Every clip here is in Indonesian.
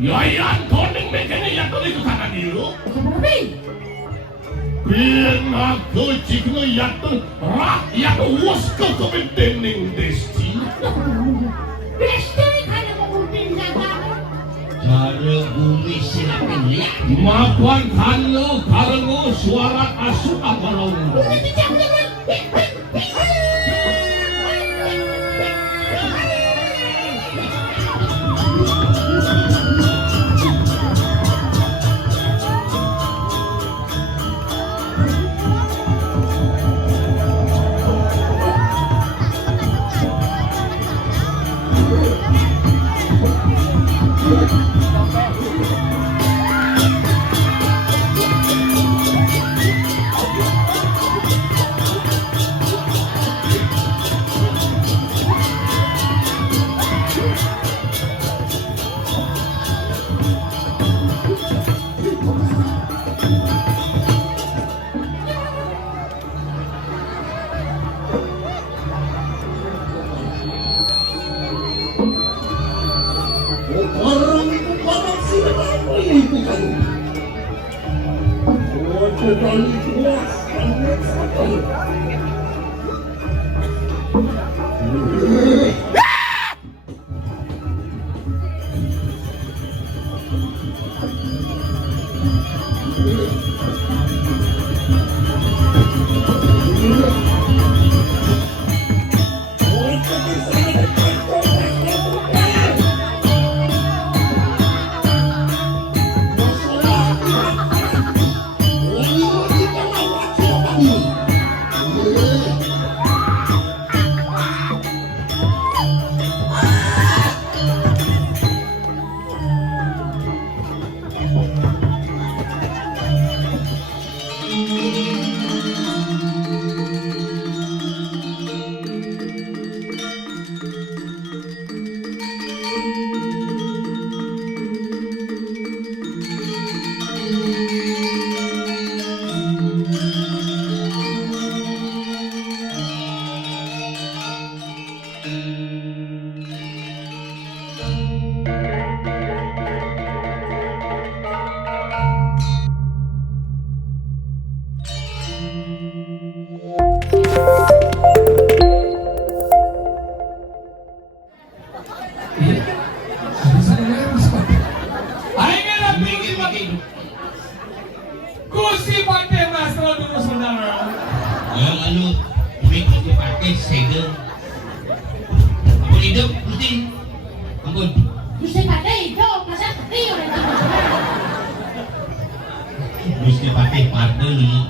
Yayan koning megane yato itu kanan dulu. Tapi Pinago jikno yato rakyat wasko kepenting desti. Desti kana mungkin jaga. Cara bumi silapin lihat. Makuan kanlo karengo suara asuk abalong. Gusti Pate Mastro dulu saudara. Yang anu ini dipakai segel. Ampun hidup Gusti. Ampun. Gusti Pate hijau, masa sedih orang itu. Gusti pakai partner ini.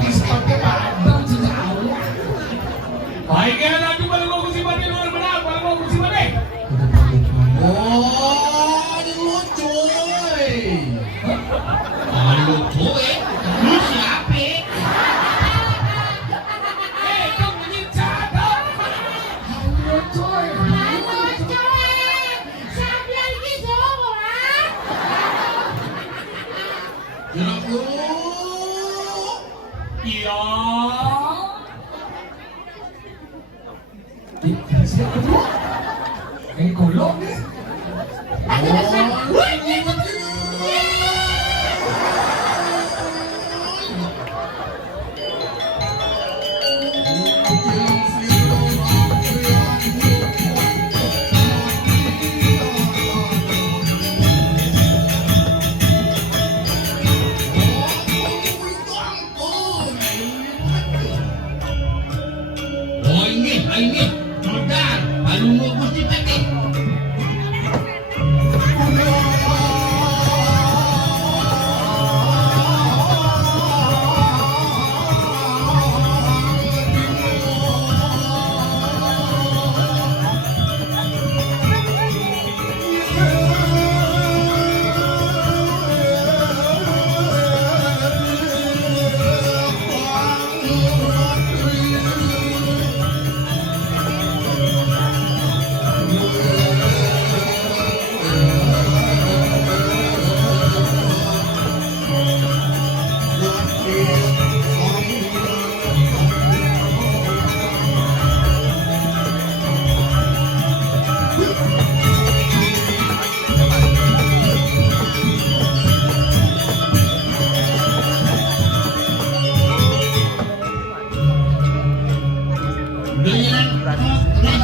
Gusti Pate padang sejauh. Baik ya nanti baru Gusti Pate luar benar, baru Gusti Pate. Oh, ini lucu. Lucu lu siapa? Kau menyincat dong. Halo coy, sampai lagi semua. Gerak lu. Iya. Siapa tu? Kolok ni. Oh ini, modal, baru mau Gusti Pate.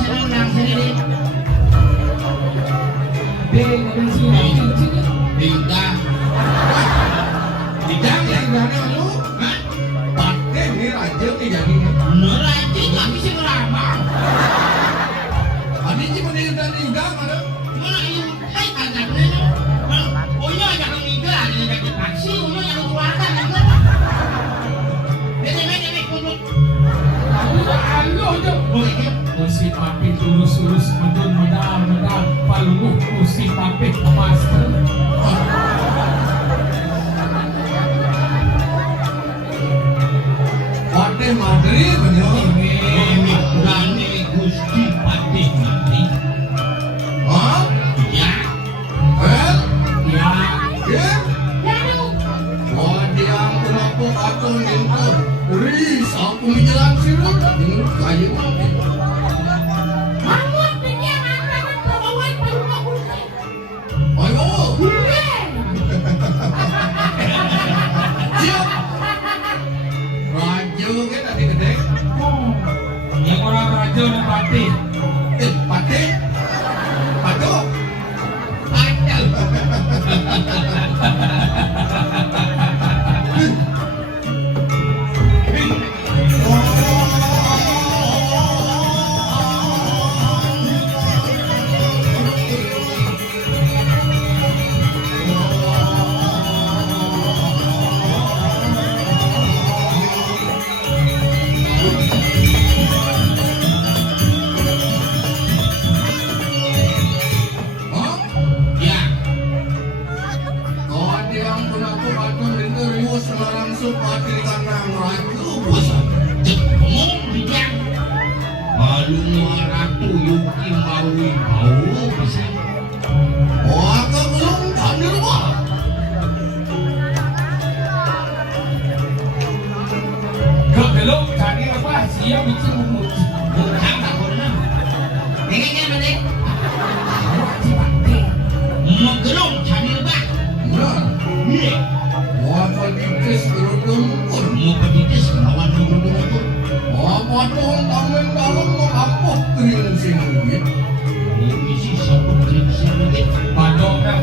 senang sendiri. Dia dengan sini sini. Bintang. Bintang yang dari lu, hah? Pakai ini raja tidak ini. Raja nggak bisa ngeramal. Ada sih mending dari udang ada. Mana ini? Hai kagak bener. Punya jangan migran, ini jadi taksi, punya yang keluarga kan. Bede kunut. Halo tu. Mesti papi tulus medang palung mesti papi master. Pate madri bener. Ini berani Gusti Pate madri. Hah? Ya. Ya. Ya. Lalu, Dia kenapa atau itu? Ris, aku menjelang sirut. Ini kayu mati. kamu pikir akan terbawa pada kursi? Ayo. Bukan. Siap. Raja ke tadi gede. Yang orang raja dan papi. Pate. Patok. Patel. Ya. Kau ada yang pernah tu atau dengar rius langsung pada karena raja puasa. Cekmong dia. Baru ratu Yuki Marui bau bisa. Oh, aku belum tak di rumah. Kau belum cari apa? Siap bikin umut. Bukan tak pernah. Ini kan mana? Menggelung cari lebah. Nah, ni. Mau pergi berundung pun. Mau pergi kawan berundung pun. Apa tuh tamen dalam mau apa kering sini? Oh, misi siapa kering sini? Padok kan?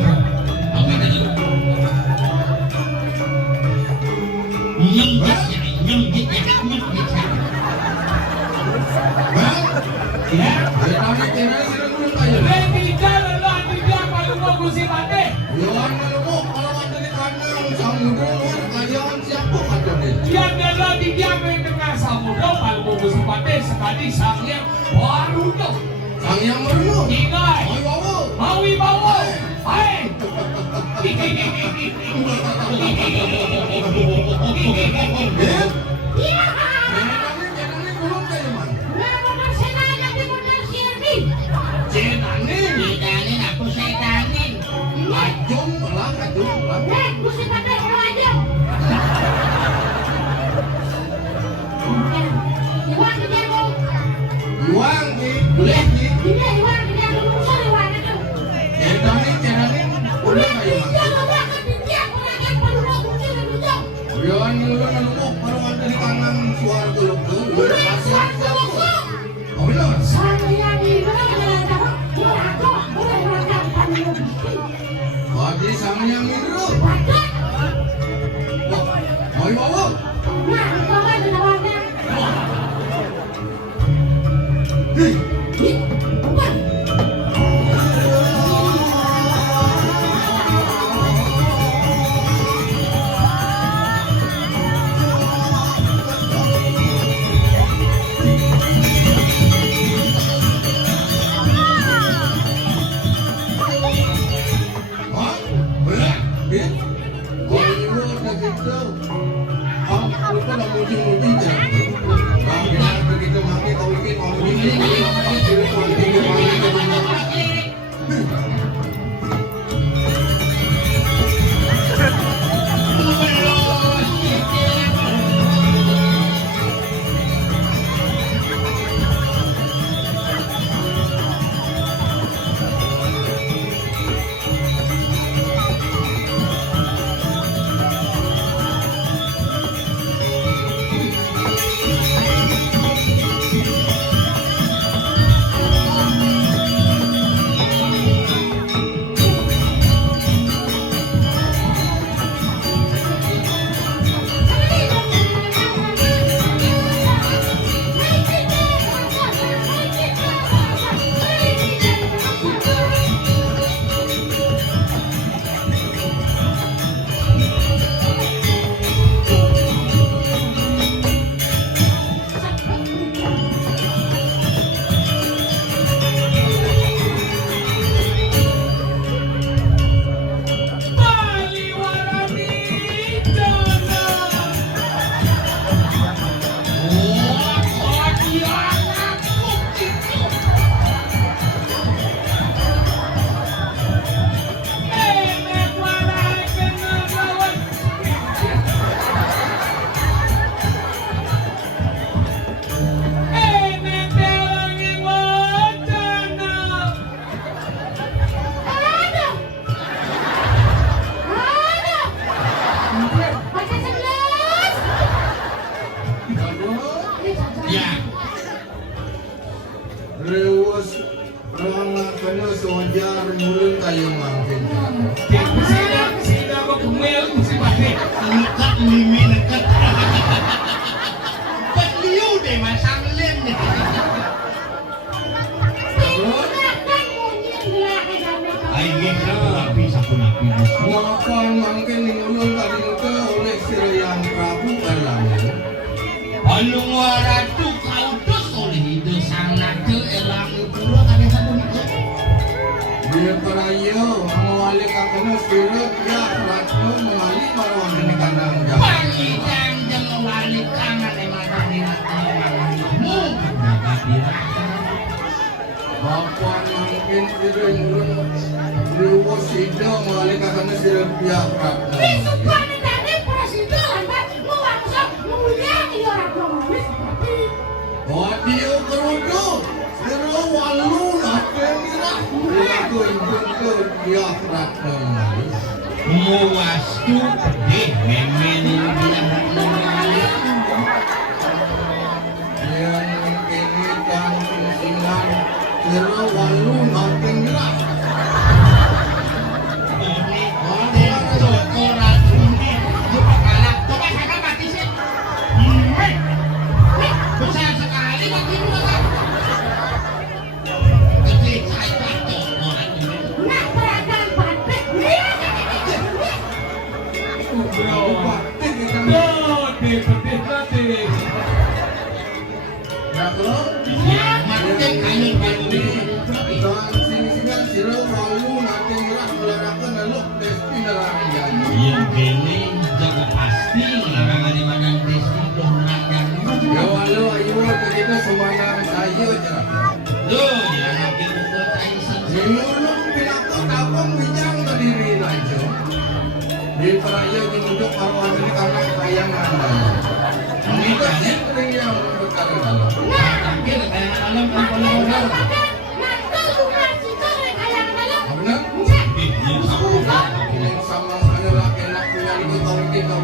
Apa tadi? Nyem Ya. Tadi kena sirang dulu aja. Tidak lelah tidak palung kursi papi. Jangan malu kalau ada di kandang samudra kalian siapa kata dia? Yang lelah tidak mendengar samudra palung kursi papi sekali sangnya baru tu. Sang yang merdu. Ingat. Oi bawa. Maui bawa. Hai. Iya. Jangan ni belum kaya man. Modal senanya di modal sirdi. Jangan ni aku setanin. Ajung lah. Mesti pakai orang aja. Iwan dia mau. Iwang ni, boleh ni. Dia Iwan dia dulu sore Iwan itu. Jangan ni. Udah dia enggak akan dia orang palung kursi dulu. Jangan ni lu nemu kalau ada di kandang suara tuluk tu. Udah suatu waktu. Oh benar. Saya di mana tahu? Aku boleh berangkat palung kursi. Jadi sang yang merdu. Pakai. Oi bawa. Nah, kau kan sudah warna. Hei. Bukan. Hah? Benar. Kau ibu dah gitu. Lupa dah muji je. Kau begitu makin kau ingin kau ini. bos orang kena sojar mulut kayu makin. Sina ko kumel si Pati. Nekat limi nekat. Beliau deh masang lem nih. Ayo napi sa napi. Maka mungkin ulun tadi itu oleh Siriang Prabu Kalangan. Palung waratu kautus oleh itu sang nake elang pulo kami satu itu. Dia peraya mengawali kakena sirat ya ratno mengali marwang ini kandang jauh. Pangidang jeng wali kangen emang mu dapat dirasa. Bapak mungkin tidak ulun Riwo Sido mengali kakena sirat ya ratno. Oh dia kerudung Siro walu nake mirah. Aku ingin ke dia ratno mengali. Muastu pedih memen dia ratno mengali. Yang ini dan pensinan Siro walu nake mirah. Yang kene jaga pasti larangan di mana desi belum menangkan. Ya walau ayo kita semuanya saya aja. Tuh jangan makin buku Tyson. Nyulung pinakot abang bijang berdiri aja. Di peraya nyulung arwah ini karena sayang anda. Ini kan sering yang berkali dalam. Akhir kayak alam kalau orang. Benar? Yang sama ada laki-laki punya itu tahun kita.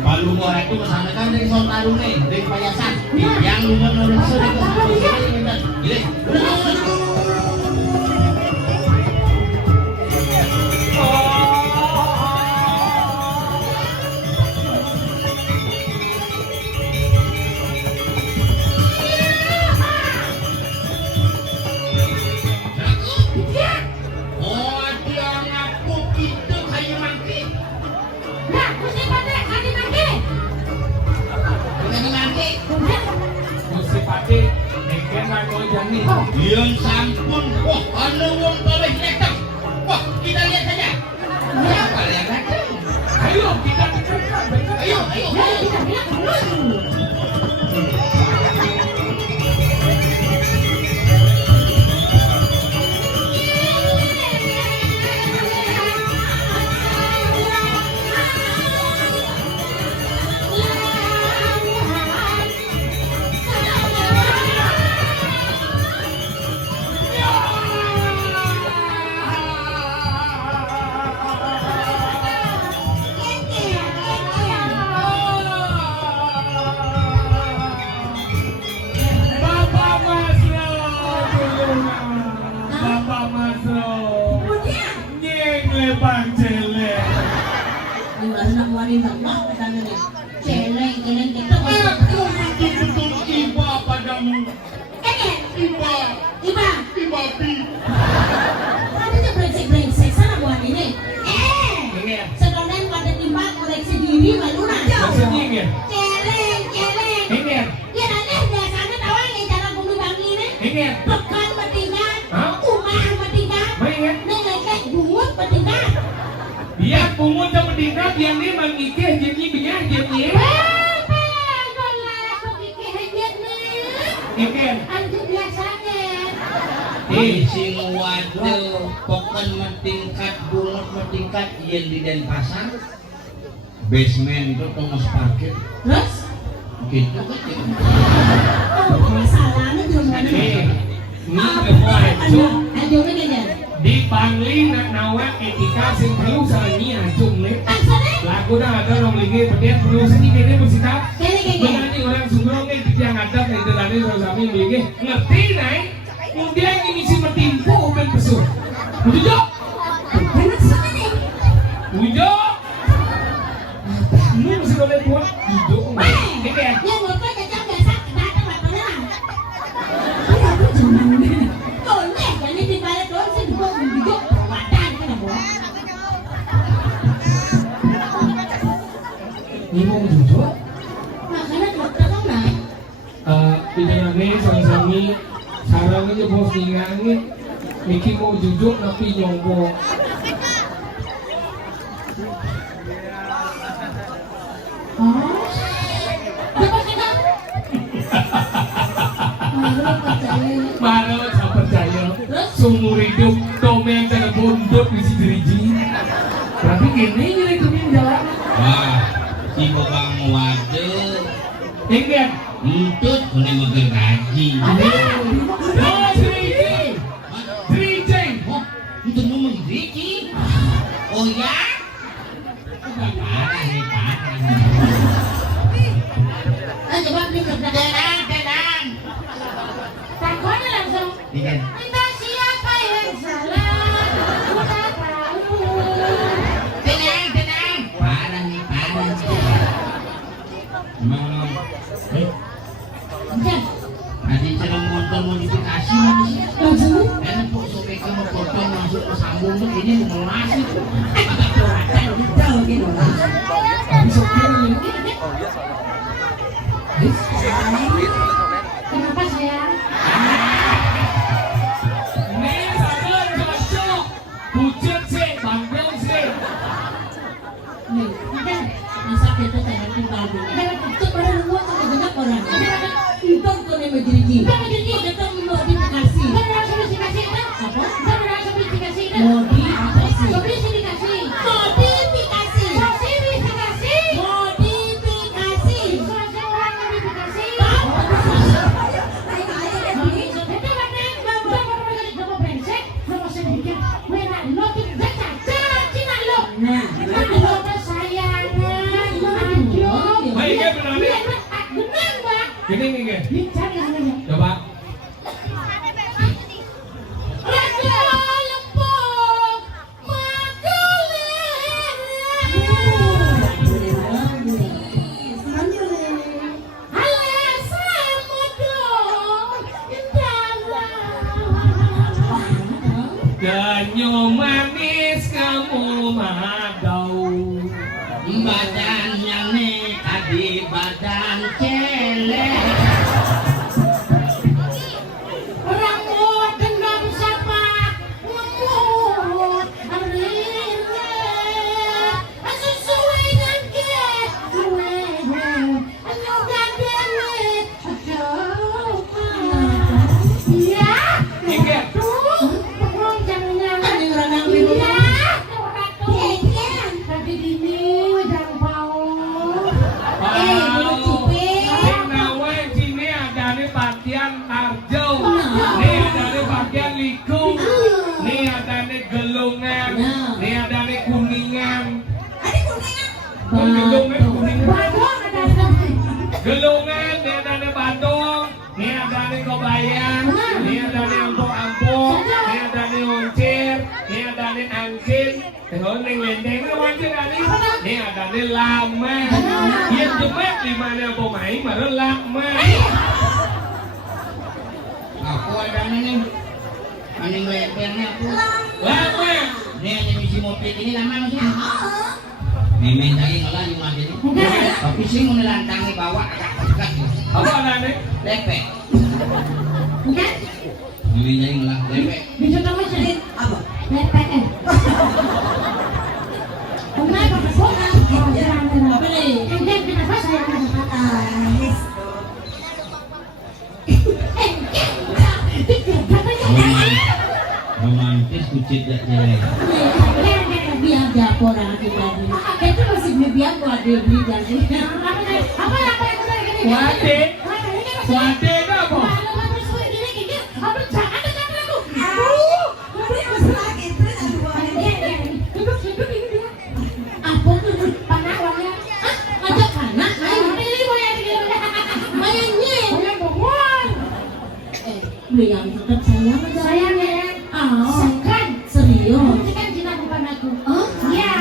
Palu mo itu kesana kan dari soal tarune, dari payasan. Yang lumon lumon sore ke sana. Gile. Yang sampun, wah, ada wong boleh datang. Wah, kita lihat saja. Siapa yang datang? Ayo kita dekatkan. Ayo, ayo, ayo. minta maaf katanya nih. Celeng kita. Aku betul-betul iba padamu. Iba. Ibabi. Ada tuh brengsek sana buat ini. Ingat. Sekarang pada timbal koleksi diri malu nanti. Maksudnya ingat. Celeng. Ingat. Ya nanti biasanya tahu yang cara bunuh bang ini. Ingat. Pekan bertingkat, Hah? umah bertingkat, Ingat. nenekek bungut bertingkat. Dia pungut dan meningkat yang ini mengikir jadi bingung jadi. Ingat. Anjir biasanya. Sing waduh pokon mentingkat bungut mentingkat yen di Denpasar basement itu tongos parkir Terus? gitu kan Masalahnya belum ada. Ini kemuai itu Aduh ini aja. di Bangli nak nawak etika sing perlu salahnya acung nih. Maksudnya? Lagu dah ada orang lagi berdiam perlu sini kini bersikap. Kayaknya. Mengenai orang sumberong ni yang ada di dalam ini sama lagi ngerti naik. Kemudian ini si metimpu open pesur. Wujud, Enak sama nih. wujud. Lu mesti boleh buat wujud. Ini ya. Yang motor kacang biasa datang lapangnya lah. Aku jangan deh. Toleh, jadi di balik doang sih dibuat wujud. Wadah kan buat. Ini mau wujud. Makanya dokter kan naik. Pindahannya sama-sama sarang aja bos tinggalnya Miki mau jujur tapi nyombo Oh. Dapat kita. baru tak percaya seumur hidup domen dan bondot di sidiriji tapi gini jadi kemin jalan wah si bokang waduh ingat entut kone mager gaji oh Sri oh itu mau menggigi oh ya parah nih parah Coba beli kerja. tenang Takutnya langsung. ikan Entah siapa yang salah. Udah tahu. tenang parah nih parah mau Udah. nanti cara motor modifikasi nanti Langsung. enak kok sampai kamu potong masuk ke sambung tuh ini mau nasi kata curhatan udah gitu bisa kira Kenapa sayang? ini sadar cocok pucat sih bangkel sih Nih, kita masa kita jangan tinggal dulu. Kita itu pada luar sama banyak orang. Itu tuh nih menjadi. Kita modifikasi. Modifikasi kan? Apa? Modifikasi kan? Modifikasi. Modifikasi. Modifikasi. Modifikasi. Modifikasi. Orang modifikasi. Nah, baik ya benar ya gini nih coba ganyo manis kamu madau badannya nih tadi badan celek Orang mau dendam siapa? Ngemut, arine, sesuai dengan ke, suwe, anu gadene, aduh, iya, ingat tuh, pokok jangan anjing renang di rumah, iya, tapi dini udang bau, Sing nawe sini ada nih bagian arjo, nih ada nih bagian likung, nih ada nih gelungan, nih ada nih kuningan. Gelungan kuningan. Gelungan, nih ada nih Bandung, nih ada nih Kobayan, nih ada nih Ampuk-Ampuk, nih ada nih Uncir, nih ada nih Angkin. Tengok neng lendeng lawan jenani. Nih ada nih lama. Yang jemet di mana pemain baru lama. Aku ada nih. Anjing lepelnya aku. Lama. Nih yang misi mobil ini lama maksudnya. Memang tadi ngalah di mana ini. Tapi sih mau nelantangi bawa agak dekat. Apa ada nih? Lepek. Bukan? Memang tadi ngalah lepek. Bisa kamu sedih apa? PPN. Kenapa kesokan? Apa nih? Kenapa saya Romantis kucit dah cewek. Biar dapur aja tadi. Itu masih biar buat dia beli jadi. Apa yang ini? Wade apa? Yang tetap sayang aja sayangnya. Kan serius. Kan cinta bukan aku. Oh iya.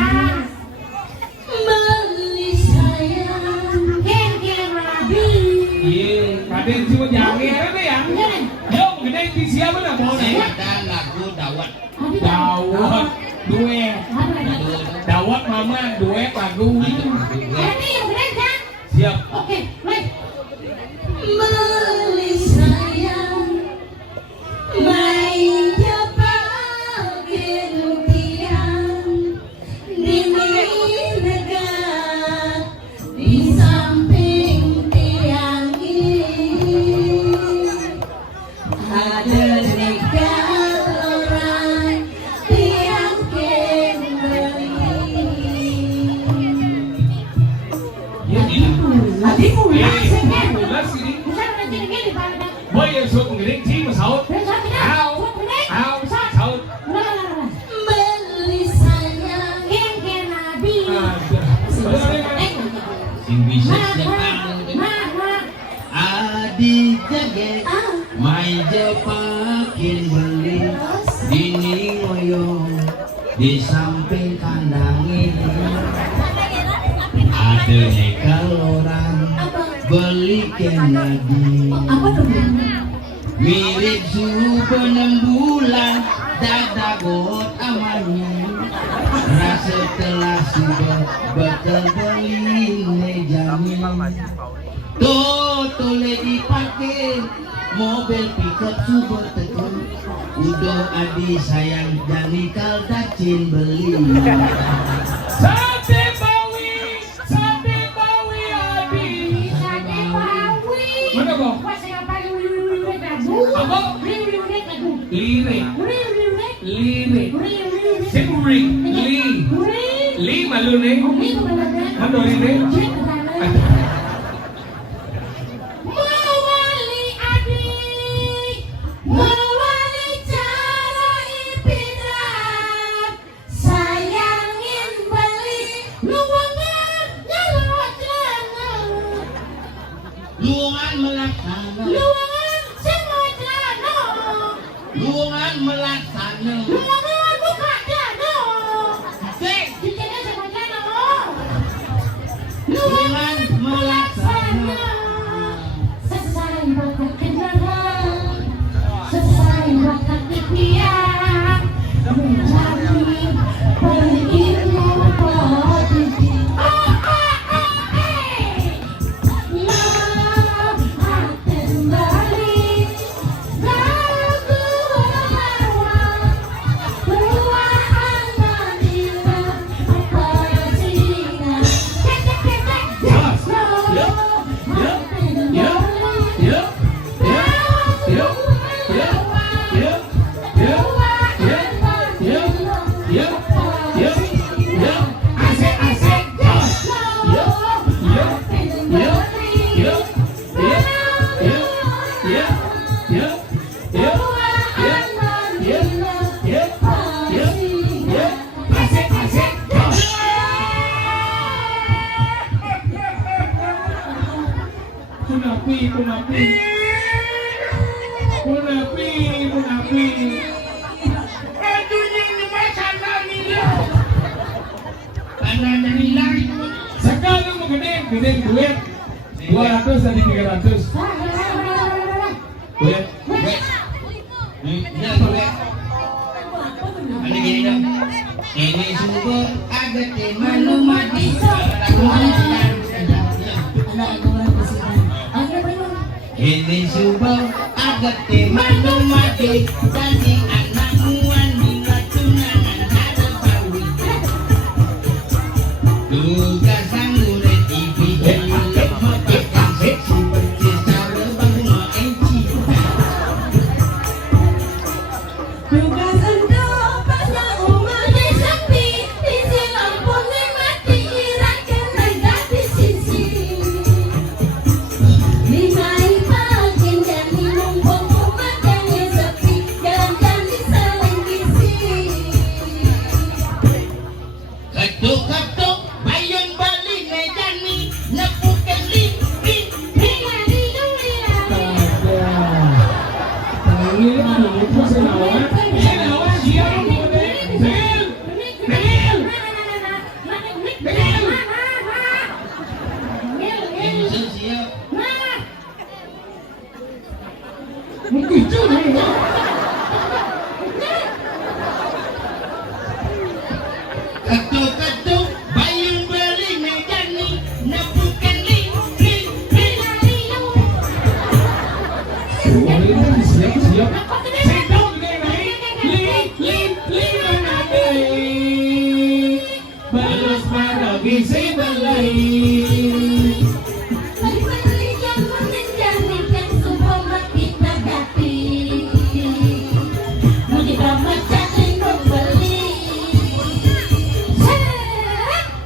Beli sayang ken rabi. Iya, Raden cuma jangan ya. Yo, gede di siapa nak boleh? Ada lagu dawat. Dawat, duet. Dawat mama, duet lagu. Ini yang keren kan? Siap. Oke, baik. Beli sayang main pagi tiang dinding dekat di samping tiang ini ada dekat orang tiang kembali. Adikku Bulan sini. Boy yang suka ngedeng sih masau. Beli sayang ken nabi. Sing bisa Jepang. Adi jaget. Mai jepakin beli. Dini ngoyong di samping kandang ini. Ada nekal orang beli kenadi. Apa tuh? Mirip suhu 6 bulan dadagot amannya. Rasa telah sudah bakal beli jamin. Tuh tole dipakai mobil pickup super tekan. Udah adi sayang jadi kaldacin beli. Sate Bawi Adi. Mana bang? Apa? Lirik. Sing ring. Li malu nih. Mana ini? Mawali adik, mawali cara impian, sayangin beli luangan nyalot jangan, Luangan melaksana. luangan semua jano, Luangan melaksana. luangan buka jano, dijana semua jano, Luangan melaksana. selesai bakat kendaraan, selesai bakat impian, mencari berilmu posisi. Aduh, ini macam mana ni? nanda hilang. Sekarang mau gede duit 200 jadi 300. Duit. Ini apa ya? Ada gini dong. Ini subur agak temanu mati. Ini subur agak temanu mati. Jadi anak muan di ratunan ada bawi. Tugas sang murid TV. Makan seksi percis cara bangun enci. Tugas engkau pada umat sepi, di silam pun mati irakan negah di sisi. Lima ibakin dan minum pun umat yang sepi, jalan-jalan di saling kisi. Ketuk-ketuk bayun bali mejani nepukan ling. Ketuk-ketuk bayun bali mejani nepukan ling. Balas maragi si balai. Balik-balik yang menjadikan semua mati nagati. Mungkin ramai jatuh kembali.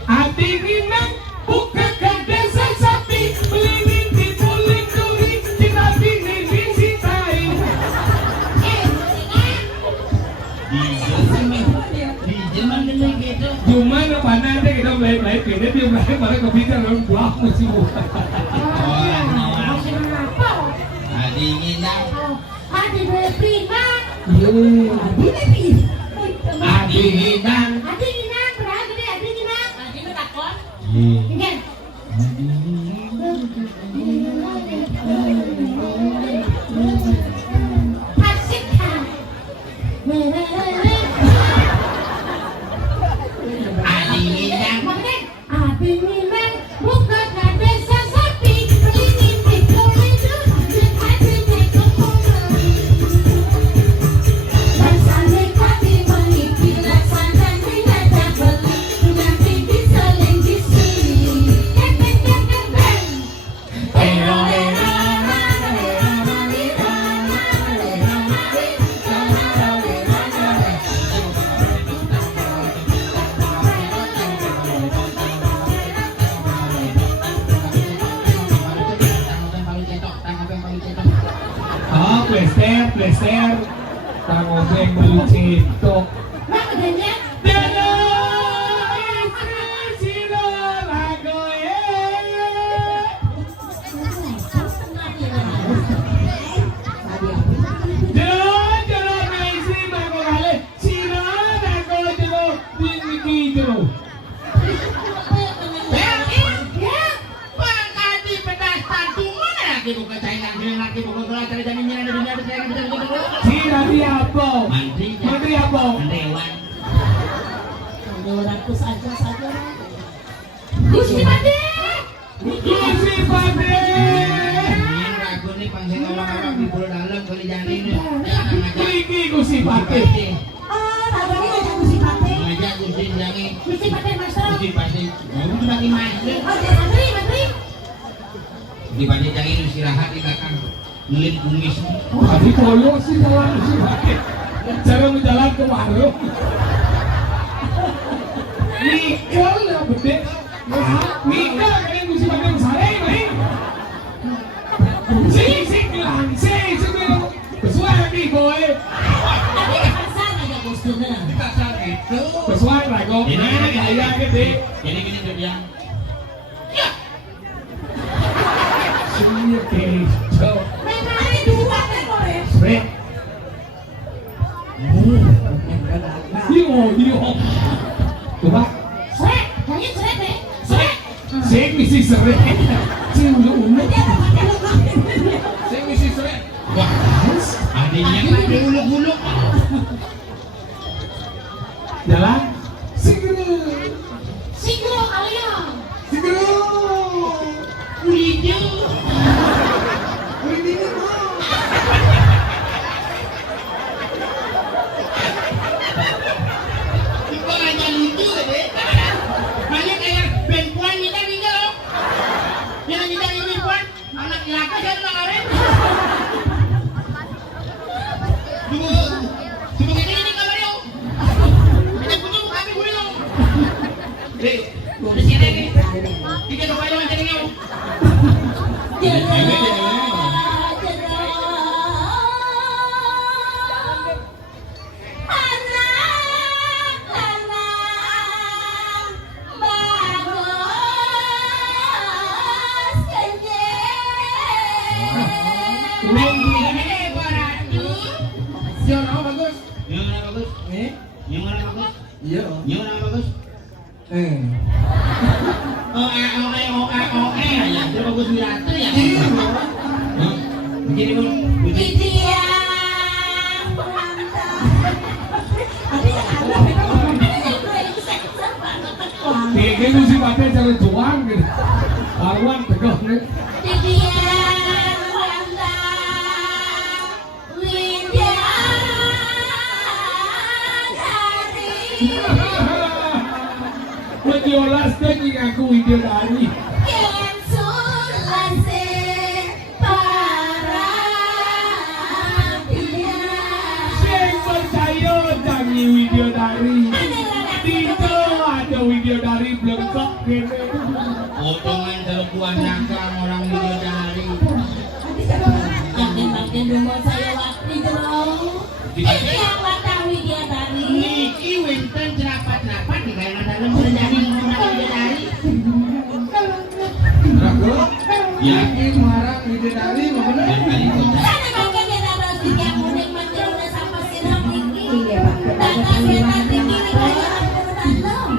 Hati minang buka desa sapi melingin di puling duri kita bini visitai. Di zaman dulu gitu. Cuma mana ada kita mulai kini dia mulai malah kepikiran orang buah mesti buah. Adi ngindang. Adi berpina. Adi ngindang. Adi ginang, berapa gede adi ginang? Adi bertakon. Ingen. Asik kan? Adi ngindang. Adi ginang, buka desa sapi, melingin di puling duri, hati dikepung. Rasanya kami mengikuti laksana tidak beli, dengan tinggi saling gisi. Ah, plester, tanggung yang beli citok. Mak adanya? Menteri apa? Dewan. 200 aja saja. Gusti Pade. Gusti Pade. Ini ragu nih pangsi ngomong-ngomong di pulau dalam kali jani nih. Iki Gusti Pade. Oh, tadi ngajak Gusti Pade. Ngajak Gusti Jani. Gusti Pade Master. Gusti Pade. Baru tuh bagi masuk. Oh, menteri. Di Pade Jani istirahat di belakang. Ngelin kumis. Tadi koyo sih jalan Gusti Pade. Cara menjalan ke warung. Nikel ya bede. Nikel kalian Gusti Pade yang saya ini. Sing lang, sing sesuai lagi boy. Tapi kasar aja Gustinya. Kasar gitu. Sesuai lah kok. Ini Gaya gede. Jadi gini tuh dia. Sini kejo. Memangnya dua kan boleh. Srek. Iyo. Coba. Srek, hanya siya na nga rin. Sumugin ini ka Mario. Pinagpuno mo kami Julio. Dek, sini ni. Tiga to kayo ang tingin mo. Siapa nama bagus? Yang mana bagus? Yang mana bagus? Iya. Yang mana bagus? Eh. Ya. Dia bagus wirata ya. Begini pun. Kayak gitu sifatnya jalan juang gitu. Lawan tegang nih. Menyolas daging aku widodari. Sing percaya jangi widodari. Dito ada widodari blengkok gini. Potongan telukuan nyangkang orang widodari. Makin rumah saya waktu jerong. Ini yang watang widodari. Niki winten cerapat-cerapat di kayangan dalam terjadi orang widodari. Rago? Yakin marah bidadari mau bener? Kali kota. Sana makin dia dapat yang mudik macam udah sama siram ini. Tata siram tinggi kayak dalam.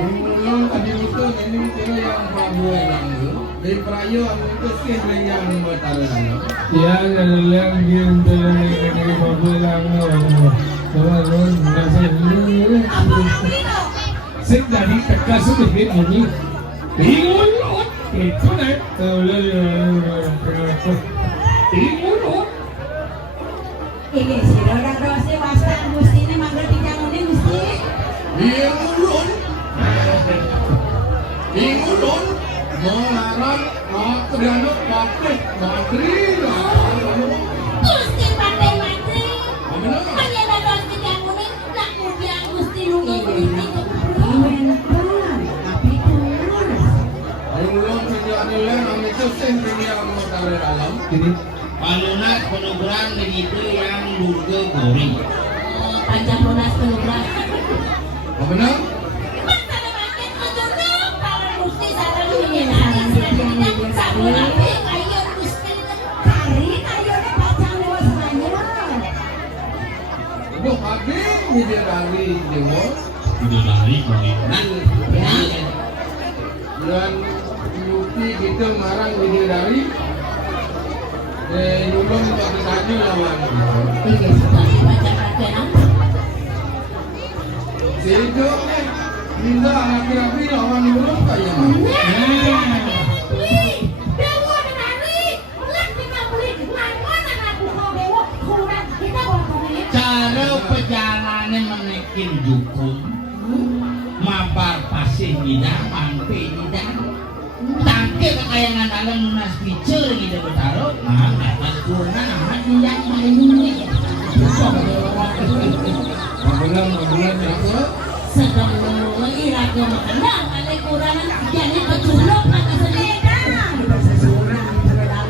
Mulung tadi itu ini kira yang Prabu yang itu. Di Prayo itu sih yang bertaruhan. Ya, yang gitu yang ini bagus lang. Kawan nasa ini. Sing dari tegas sedikit ini. Ingon. Itu deh. Ingon. Ini sih orang rose wasta mestinya mangga dijangan ini mesti. Ingulun melarang Adriano Patrick Madri. Gusti Pantai Madri. Hanya ada yang unik, tak kemudian Gusti Lungo ini. Tapi Ingulun penjelasan yang itu sih yang bertaruhan alam. Jadi Palunas penubrang begitu yang duga goreng. panjang lunas penubrang. Benar? Ibu Abi bidadari Dewa Widodari goreng. dan Yuki kita marang bidadari. Yulung bagi tanya lawan. Sejo minta rapi-rapi lawan Yulung kayak mana? Cara perjalanan menekin dukun mabar pasir bidang mampe bidang tangke kekayangan alam lunas bicara kita bertaruh nah atas kurna amat bidang ini Benar ya. Sebelum iraga makanang alay kuranan jadi keculok na kasalitan.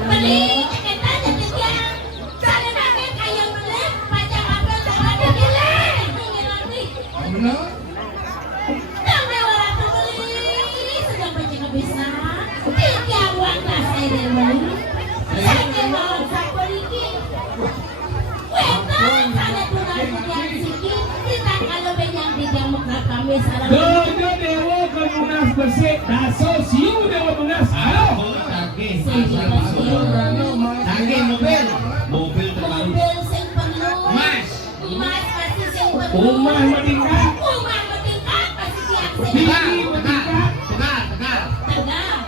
Bali, kita jadi tiang. Sana namin kayo ulit, pajak apel sa katigilan. Benar? Dami wala tuloy. Sedang baca kabisa. Tiang wala sa idemon. Sakit mo sa poliki. Wetan, sana tunay sa tiang sikit. Kita kalau benyang bigyan mo kami sa Dojo Dewa Kemunas bersih. Daso siu Dewa Munas. Halo. tangke mobil terbaru Mobil sing penuh. mas Mas pasti sing penuh. Rumah meningkat. Rumah meningkat pasti tiang sing tegal penuh. tegal Tegang.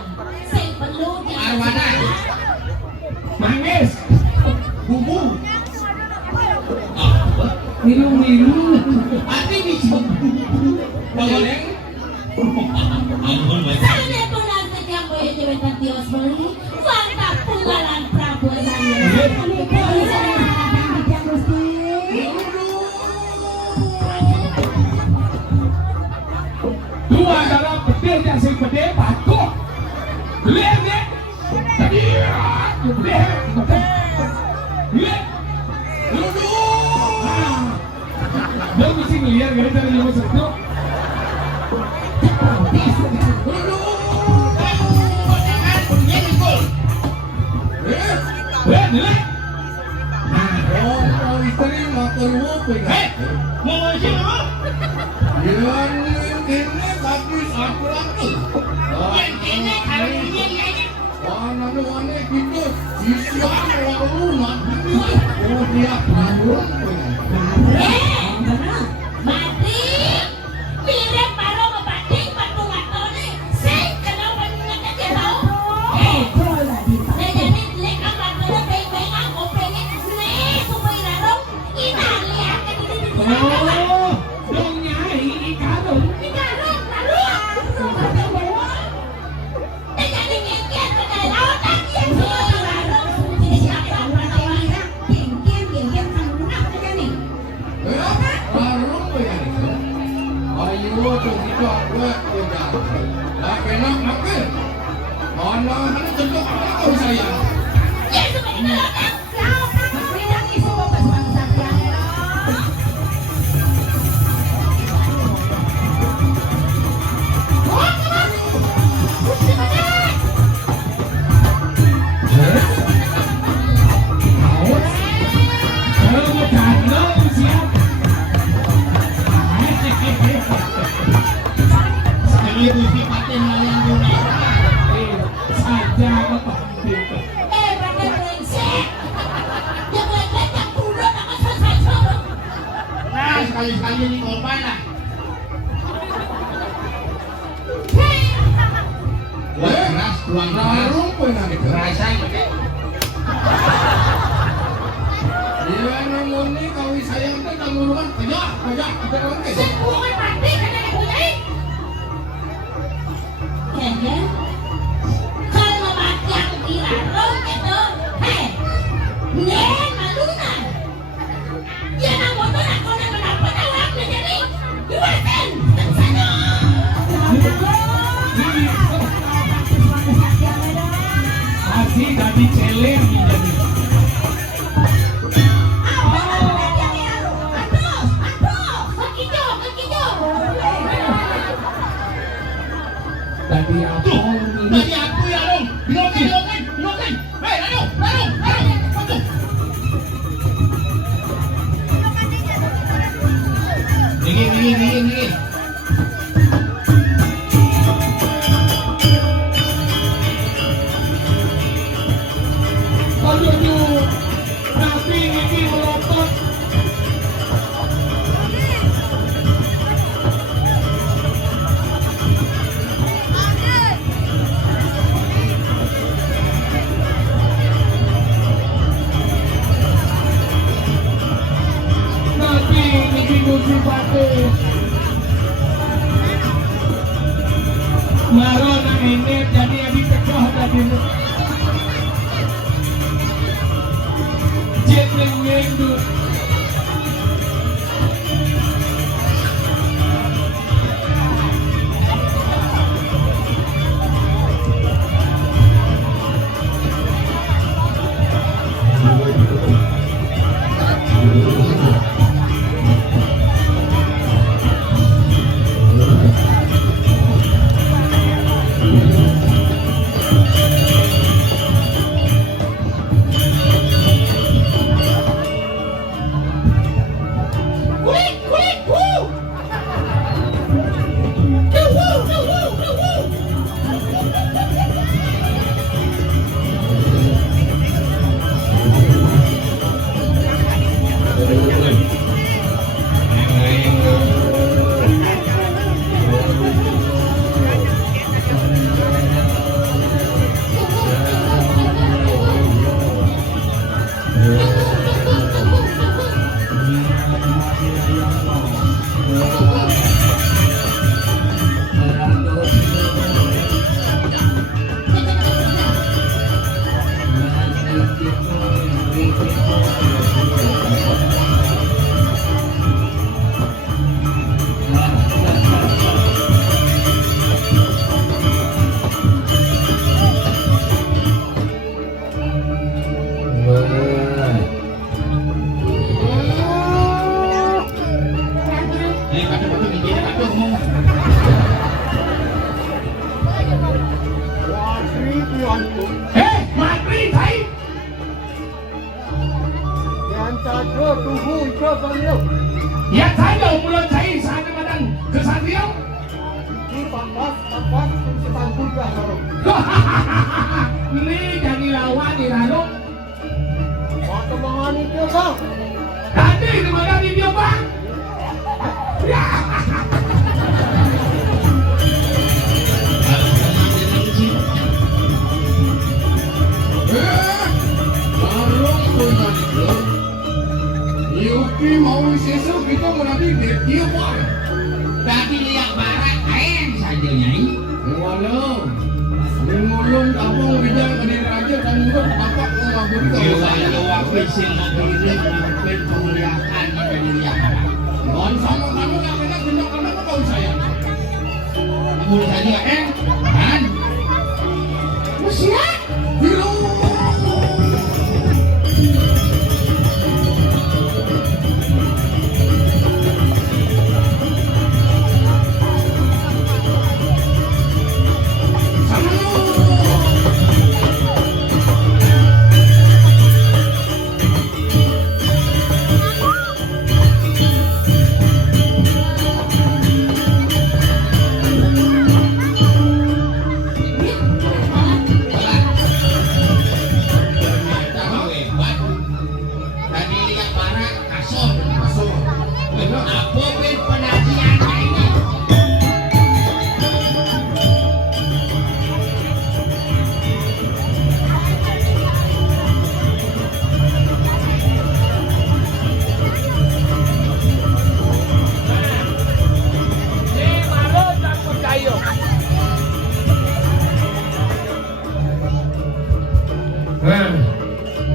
Sing penuh tiang Arwana. sing penuh. Mangis. bubu Minum. hati bisa bagoleng ampun baik Sana po lang sa tiang ko yung jewetan Diyos beli. Wanta pungalan pra Lo mesti ngeliat gara dari lu satu. Nilai. Oh, istri makan apa ya? Mau sih apa? Yang ini habis aku lagi. Yang kene kalau ini aja. Mana nuane gitu, isian orang rumah ini. Oh dia baru. Mati, mirip baru ngebating patung atone. Saya kenapa nggak dia tahu? Saya jadi lekan batnya baik-baik aku pengen nih supaya larang kita lihat kan ini. Oh, dong nyai ikarung. Lalu jadi ngekek ke dalam tak dia larang siapa orang geng-geng anak kan nih. Baru ya. Ayo tuh kita buat kita. Lah enak makan. Mana ada tentu aku saya. Ya sebenarnya larang. Bilang ibu bapak bangsa Kalau mau kandang siap. Sekali busi paten yang guna. Saja apa penting. pada brengsek. Dia brengsek turun akan selesai turun. Nah, sekali-sekali ini korban lah. Keras tuang keras. Baru pun ada. Kerasan. Dia namun ni kau sayang tu tak mulukan. Kejap, kita orang ke. Hubungan mati kan ada punya. Ya. Kalau mati aku kira dong itu. Hei, nen malunan. Dia nak motor aku nak mendapat awak menjadi dua sana. Masih tadi celeng jadi. Tadi apa ini? Bagi aku ya dong. Bilokin. Hei, lalu. Bantu. Dingin. Aduh, tapi ini melotot. Tapi ini musik pate. Maron ini jadi yang dicegah tadi. Jet nyendu. Kata betul ni dia kata ngomong. Mantri thầy. Ya thầy đâu mulai thầy sana madan ke Satrio. Ini jadi lawan di Ranum. Tadi di mana di Jombang? Marung pun nanti ke. Yuki mau sesu kita menanti dia buat. Tapi lihat barat air saja nyai. Walau mengulung kampung bidang kediri raja dan mulut bapak mengabur ke Kalau waktu sing mobilnya melakukan pemuliaan pemuliaan. Mohon sama kamu nak kena tindak kena kau saya. Mulut saja kan? Musya. Biru. Tadi lihat barat kasur. Apa pun penasihat ini?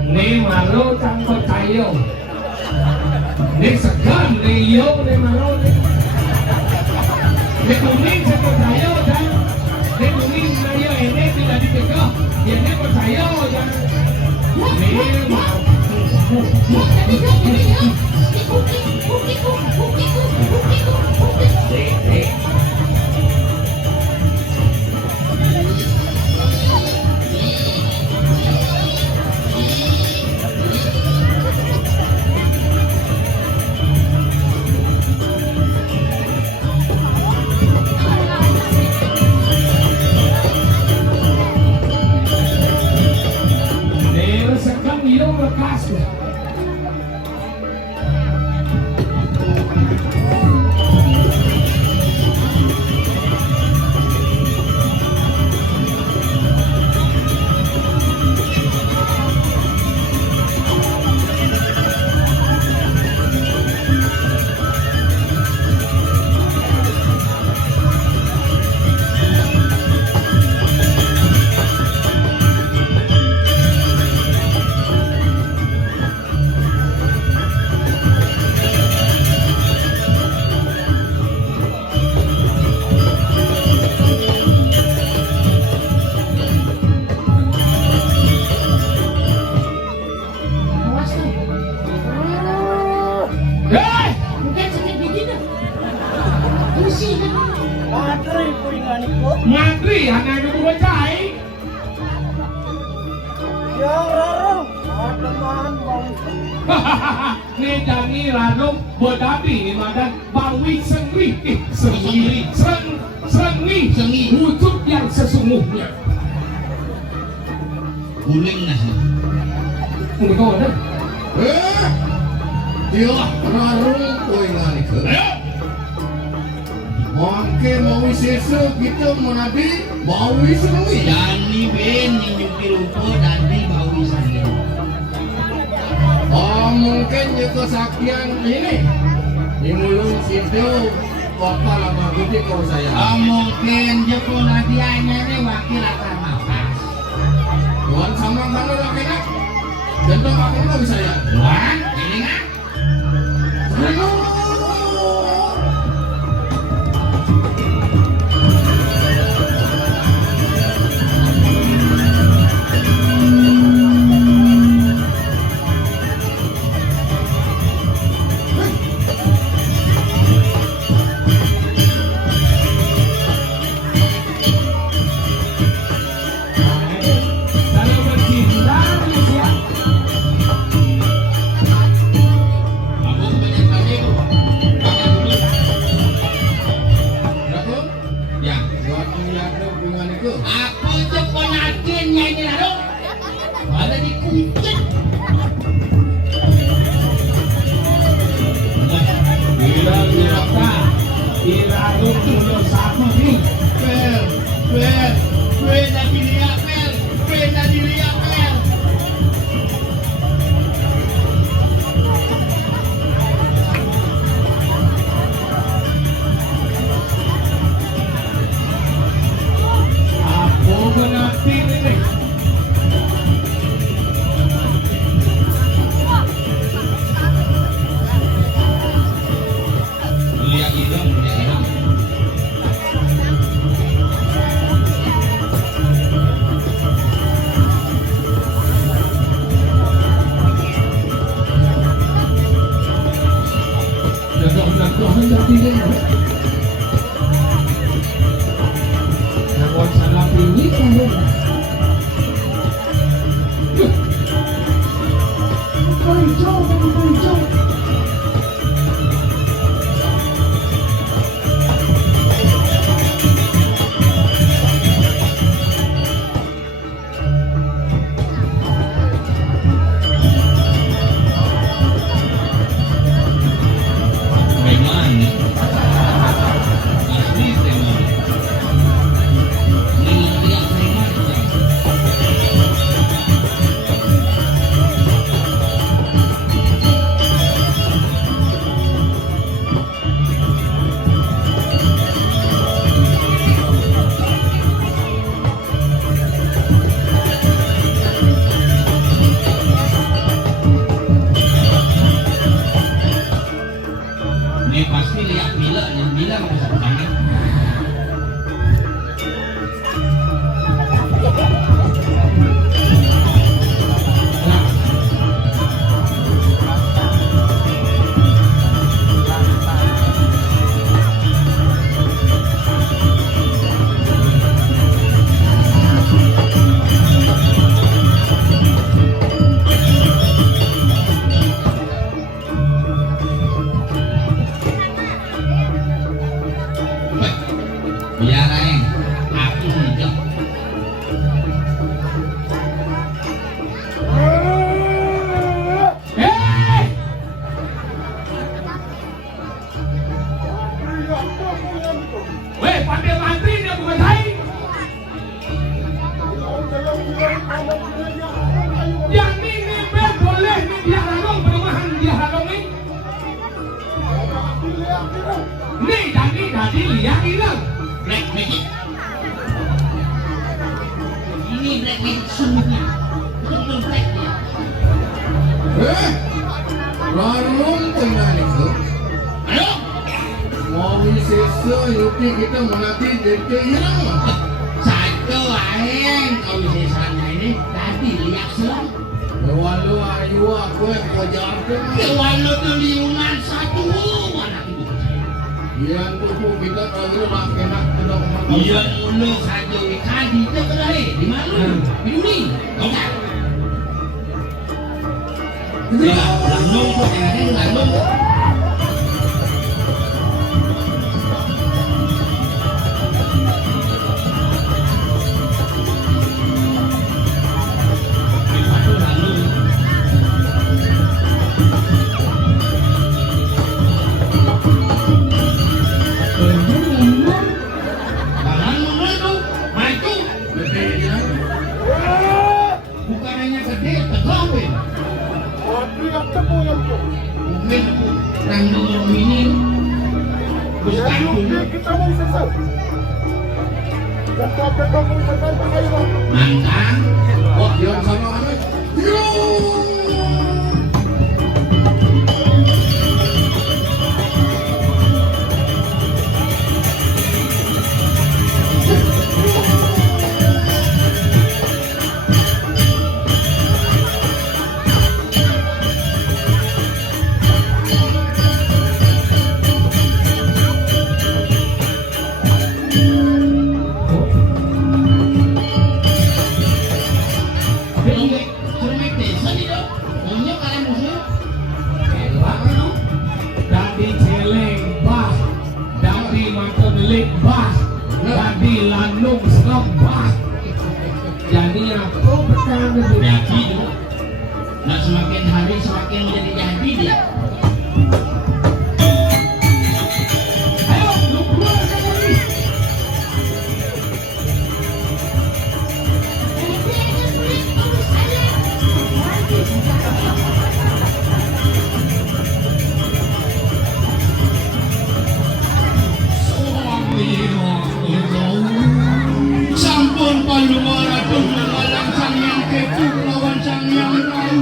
Ni malu chẳng percaya. Ni segan ni yo ni malu ni. Ni kuning saya percaya dan ni kuning saya ini tidak ditegak. Dia ni percaya dan ni mau. Segan yo lekas. Mantri hanya ada dua cai. Ni jani ranum berdapi ni madan bawi sengri sengi wujud yang sesungguhnya. Guling nasi. Ini kau ada? Dia marung kau ingani ke. Mungkin mau sesu kita menanti bawi sengi. Jani ben yang nyupi rupa dan di bawi saya. Mungkin je kesaktian ini di mulut situ bapak lama gede kau saya. Mungkin je pun hadiahnya ni wakil akan mapas. Tuan sama mana lagi nak? Contoh apa kau saya? Tuan, ini kan? Nih jadi lihat hilang. Black magic. Ini black magic sungguhnya. Betul black dia. Ranum tengah itu. Ayo. Mau sesa yuki kita menanti dete hilang. Satu aeng kau di sana ini tadi lihat selang. Walau ayu aku yang kejar ke. Walau tuliungan satu mana itu. Yang tuh kita kalau nak kena ada orang. Iya mulu saja ikan di tengah di mana? Di sini. Kau tak? Lanung kok ini lanung. Bukannya gede, tegapin. Mungkin random ini bukan mantang. Wah, yang sama ada. Dadi celeng bah, dadi mantan lik bah, dadi lanung serem bah. Jadi aku bertanya Jadi itu, nah semakin hari semakin menjadi jadi dia. ayo lu keluar dari Sampun palumaratun mengalang sang yang ketu lawan sang yang tahu.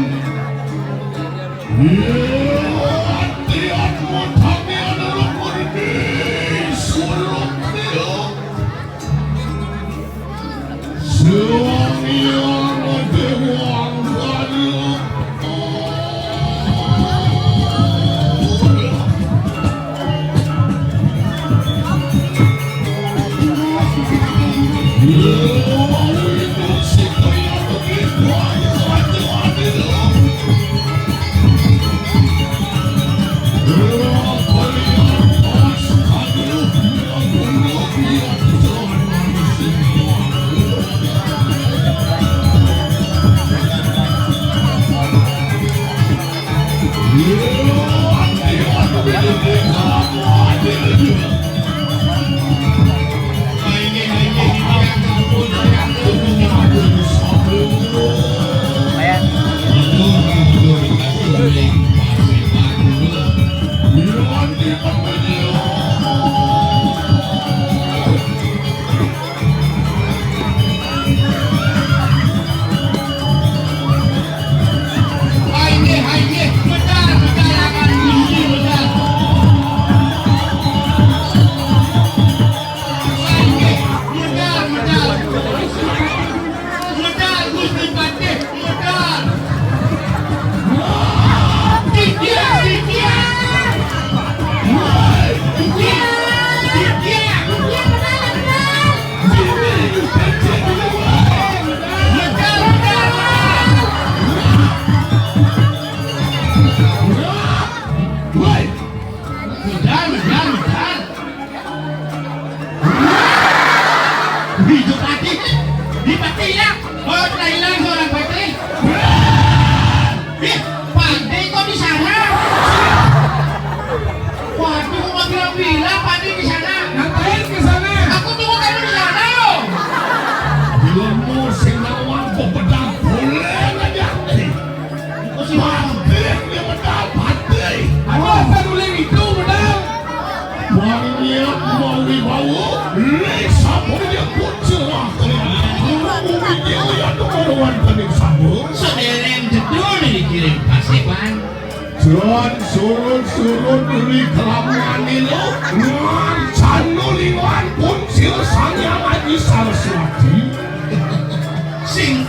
Hidup mati, di pati ya. Oh, telah hilang seorang putri. Pandai kau di sana. Waduh, mau bilang Pandai di sana. ngapain ke sana? Aku tunggu kamu di sana loh. Ilmu senawan pembedang boleh aja. Kau sih Pandai yang mendapat. Apa saduling itu benar? Wah, yang niat mau wibawa, sabunnya kucela dia yang keperluan kening sabun. Sadereng jedul dikirim Paseban. Surut dari kelamaan itu, ngan nuliwan pun silsanya lagi Saraswati. Sing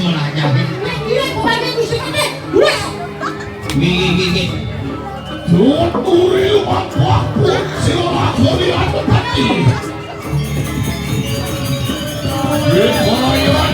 malah jadi. Iya, pokoknya musik ini. Luas. Gigi. Tuturi wapah pun silakoni atau tadi. Dimana tidak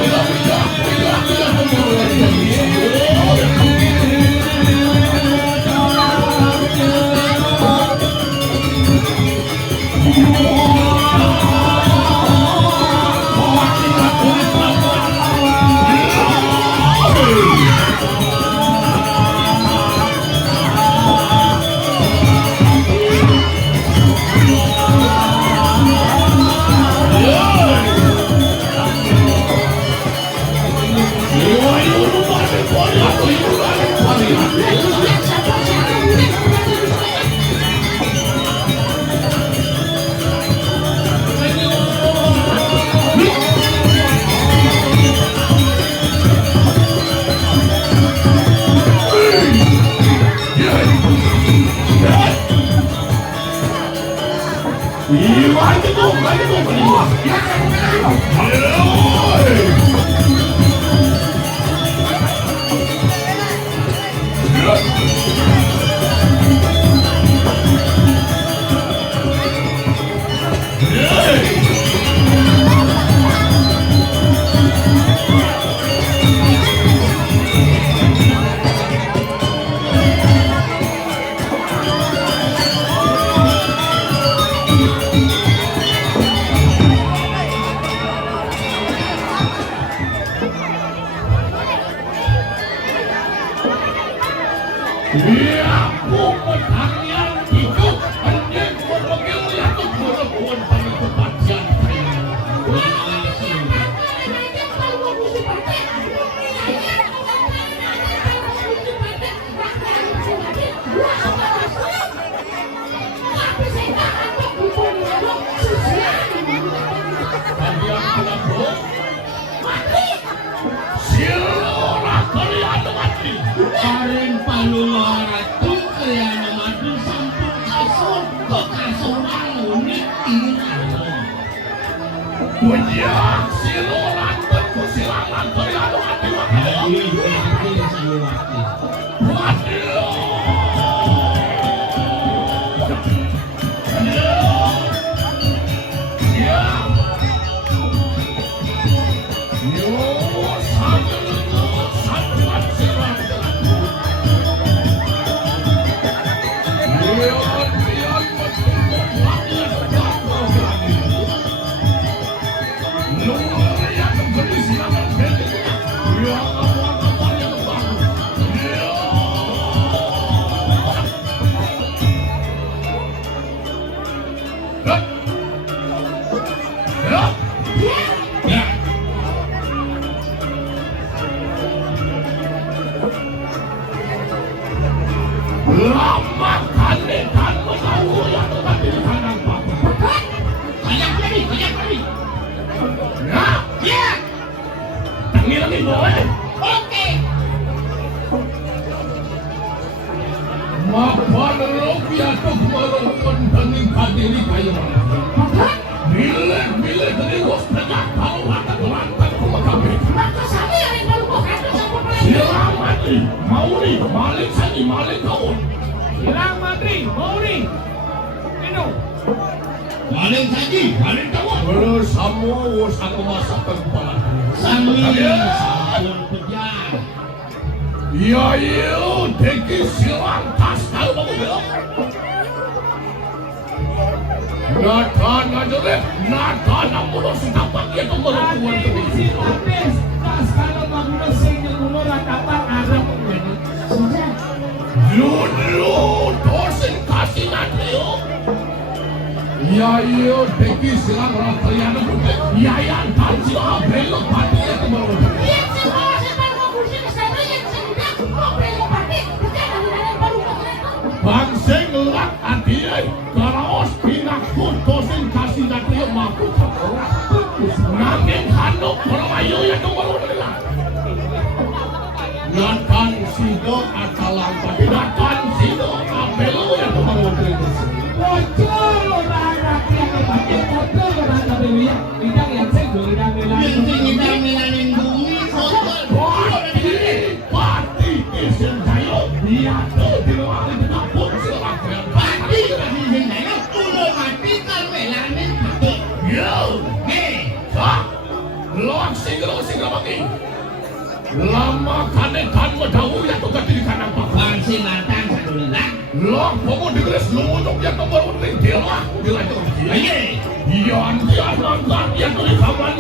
Karen paluaratu kalian madu sampun kasur kok kasur unik ini. Bujang siluran berkusilangan teriadu hati wakil. Balik saji, balik kamu. Semua wos aku masakan kepala. Sami sabun pejar. Ya teki silang tas tahu bagus ya. Natan aja deh, natan aku lo sudah pakai itu merekuan tuh. Tas kalau bangun sehingga kuno ratapan ada menjadi. Dulu dosen kasih nanti yo. Ya teki silang orang kalian itu. Ya yang kasih belok pati itu baru. Bangseng ngelak hati karaos sido Atalanta tinatan sido Abelo yang kemarin itu. Bocor orang rakyat pakai motor orang kabel ya. Tidak yang saya tidak Yang tinggi milanin bumi kotor. Pati isen tayo dia tuh di luar itu pun silakan. Pati kasih saya udah mati kalau melanin pati. Yo, Hei, lo singgah lagi. Lama kanetan mendawu yang tuh di kanan pak. bangsi matang satu lah. Lo kamu digres lu untuk yang nomor penting dia lah. Dia itu. Aye, Iya, dia nonton yang tuh di kaman.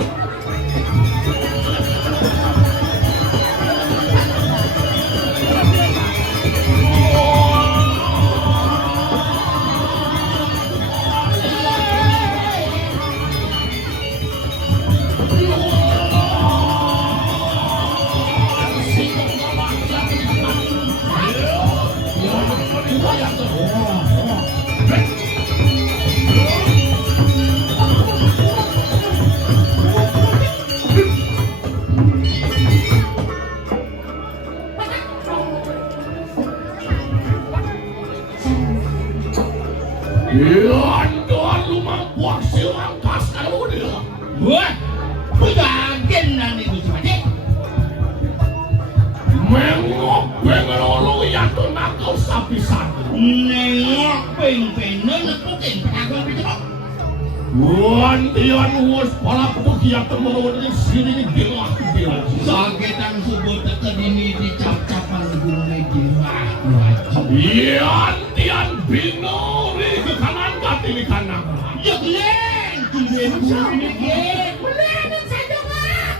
Iya, doa lu mampu silang pas kalau dia. wah, bagian nanti itu saja. Mengok pengelolo yang tuh nakal sapisan. Nengok peng-pengen nepukin perakuan berjebak. Wantian was para pukiat temen ini sini gila. Sagetan subuh teka dini dicap-capan gunung gila. Wajib. Yantian binori ke kanan kati di kanan. Ya Glenn, Glenn ini Glenn. Beneran saya nggak.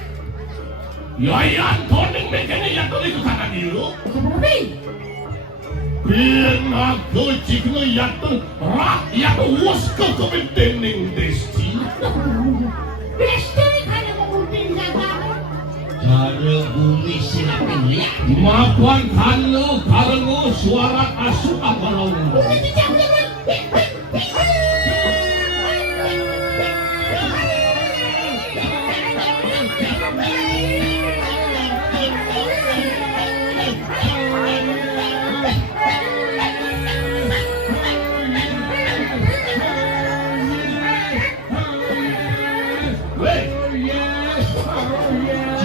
Yayan koning begini yang tuh ke kanan dulu. Seperti Bina keciknya yang tuh rakyat was ke kepentingan desti. Besti kada mengutin kamu. Cara bumi silapin lihat. Maafkan kalau suara asuh apa lawan. Udah dicabut kan?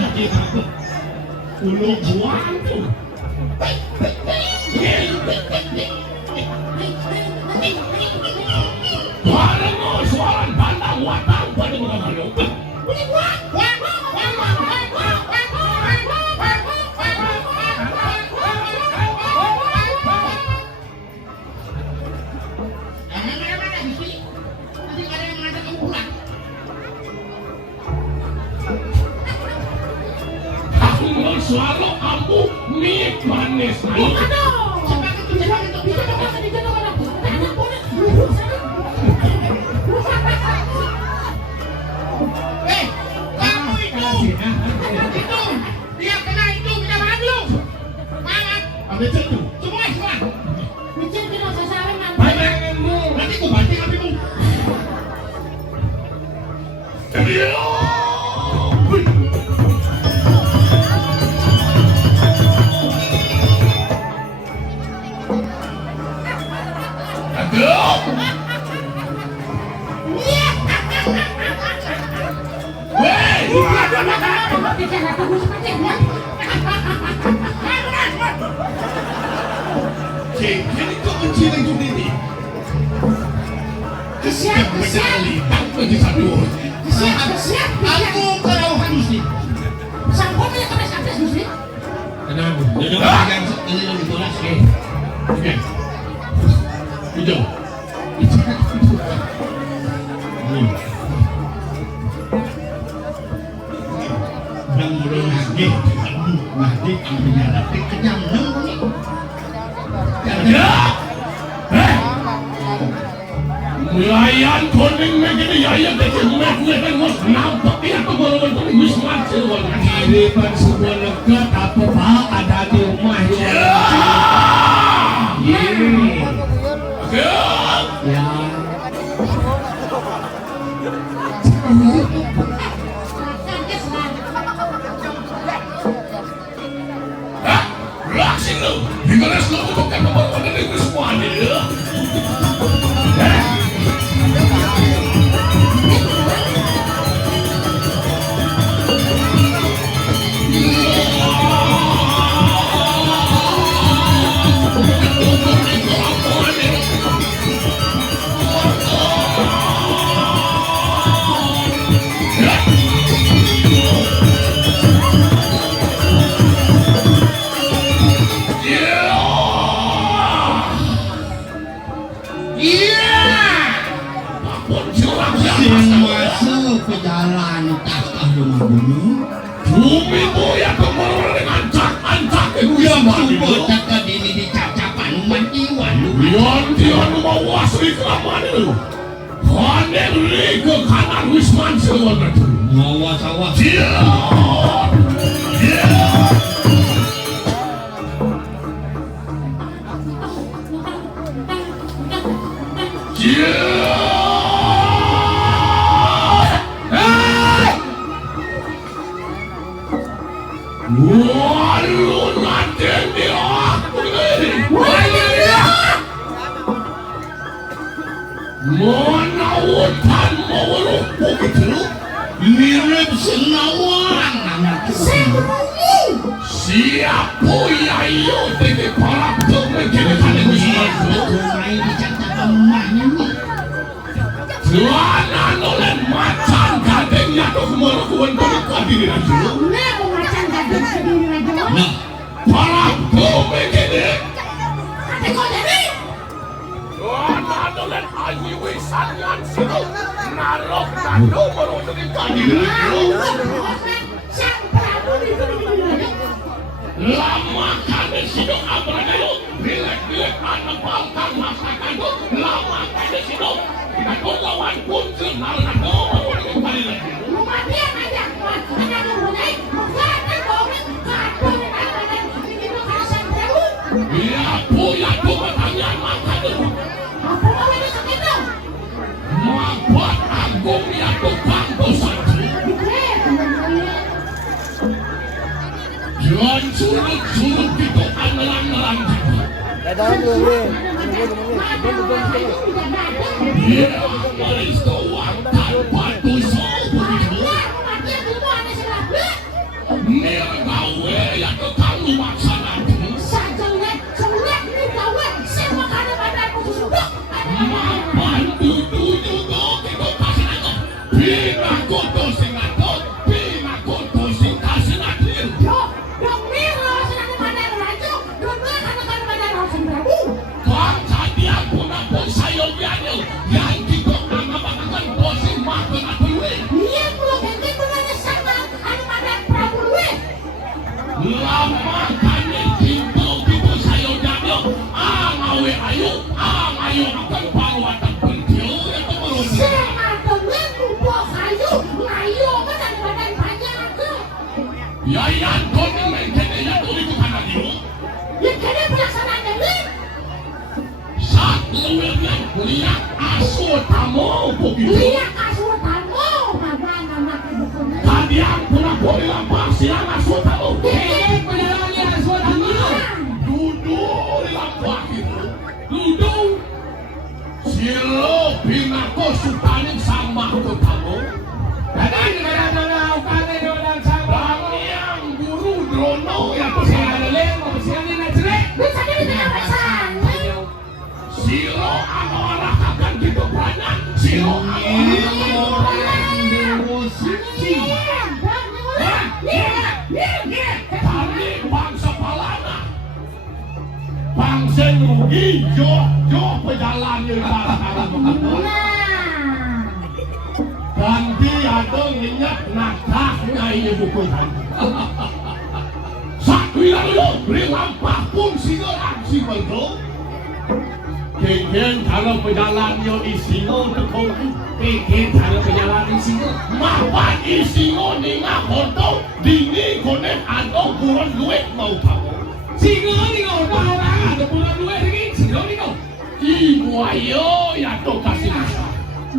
Jadi apa? Ulung buang tuh. Barang suara bandang watang pada orang-orang. Suara kamu mie manis. Kamu itu, dia kena itu kita makan dulu. Makan. Ambil itu. Semua. Bayanganmu. Nanti aku banting apimu. Dia. Ini kok kecil itu ini. Kesiap medali tanpa disadu. Aku kalau harus nih. Kenapa? Dia pegang ini lebih bolas. Oke. Hijau. Dan mulai lagi, ambilnya tapi kenyang nih. Ya. Layan kuning begini ya kecil mek mus nampak ya kebaruan itu wis macet warna Kiriman sebuah negara apa pak ada di rumah ya. Ya. sing lo. Ingat lo untuk kata berpada dengan semua dia. Masuk ke jalan takah rumah gunung. Bumi boya kemarin dengan cak-ancak Ya coba takah ini dicacapan mandiwan lu. Yan mau wasri kelamaan lu. Hanen li ke kanan Wisman seluar itu. Awas-awas. Waduh, nanti dia mana hutan mau lumpuh itu Mirip senawang anak siapa ya iyo dengan para pemikiran kalian semua main dicacapan rumahnya nih. Tuana nolen macan kadengnya tuh kemarakuan berkat diri aja. Kenapa macan gading sendiri aja? Nah, Para pemikiran Ate kau jadi? Tuana nolen ayi wisan yang sino narok nado meruntuhkan diri aja. Sang Prabu itu aja. Lama kali sino abragayo bilek-bilek anak bangkang masakan tuh lama kali sino kita tuh lawan kunci narado meruntuhkan diri aja. Rumah dia aja. Mana rumahnya? Bukan orang kado ada ini bukan Sang Prabu. Ya punya tuh pertanyaan maka tuh Apa mau ini segitu? Mabat agung ya tukang dosa Jangan surut-surut gitu anelang-nelang gitu Ya malis doang tanpa dosa begitu Nirgawe ya tukang lumaksana Mapan duduk juga kita kasih aku Bina koto sing aku Bina koto sing kasih aku Bangsa dia pun aku sayang dia Yang kita anggap-anggap posing makan aku Lama kami cinta kita sayang dia Angawe ayo Angayo akan paruatan pentil Itu melunjuk Yayan kau mengkene ya tulis ke kanan dia Saat lewetnya lihat asuh tamu begitu Tadi yang pernah boleh lampas siang asuh tamu Duduk di lampas itu Duduk Silo binako supanin sama ke tamu Dan yang guru drono yang Silo amarah akan gitu banyak Silo Tadi bangsa palana Bangsa rugi Jo pejalan yang Dan dia ada minyak nakaknya ini buku tadi Satu yang lo beri lampah pun singeran si berdua Kengkeng kalau pejalan yo isingo tekong Kengkeng kalau pejalan isingo Mapan isingo ni ngakoto Dini konen atau buron duit mau tahu Singo ni ngau orang ada buron duit lagi Singo ni ngau Ibu ayo ya to kasih nasa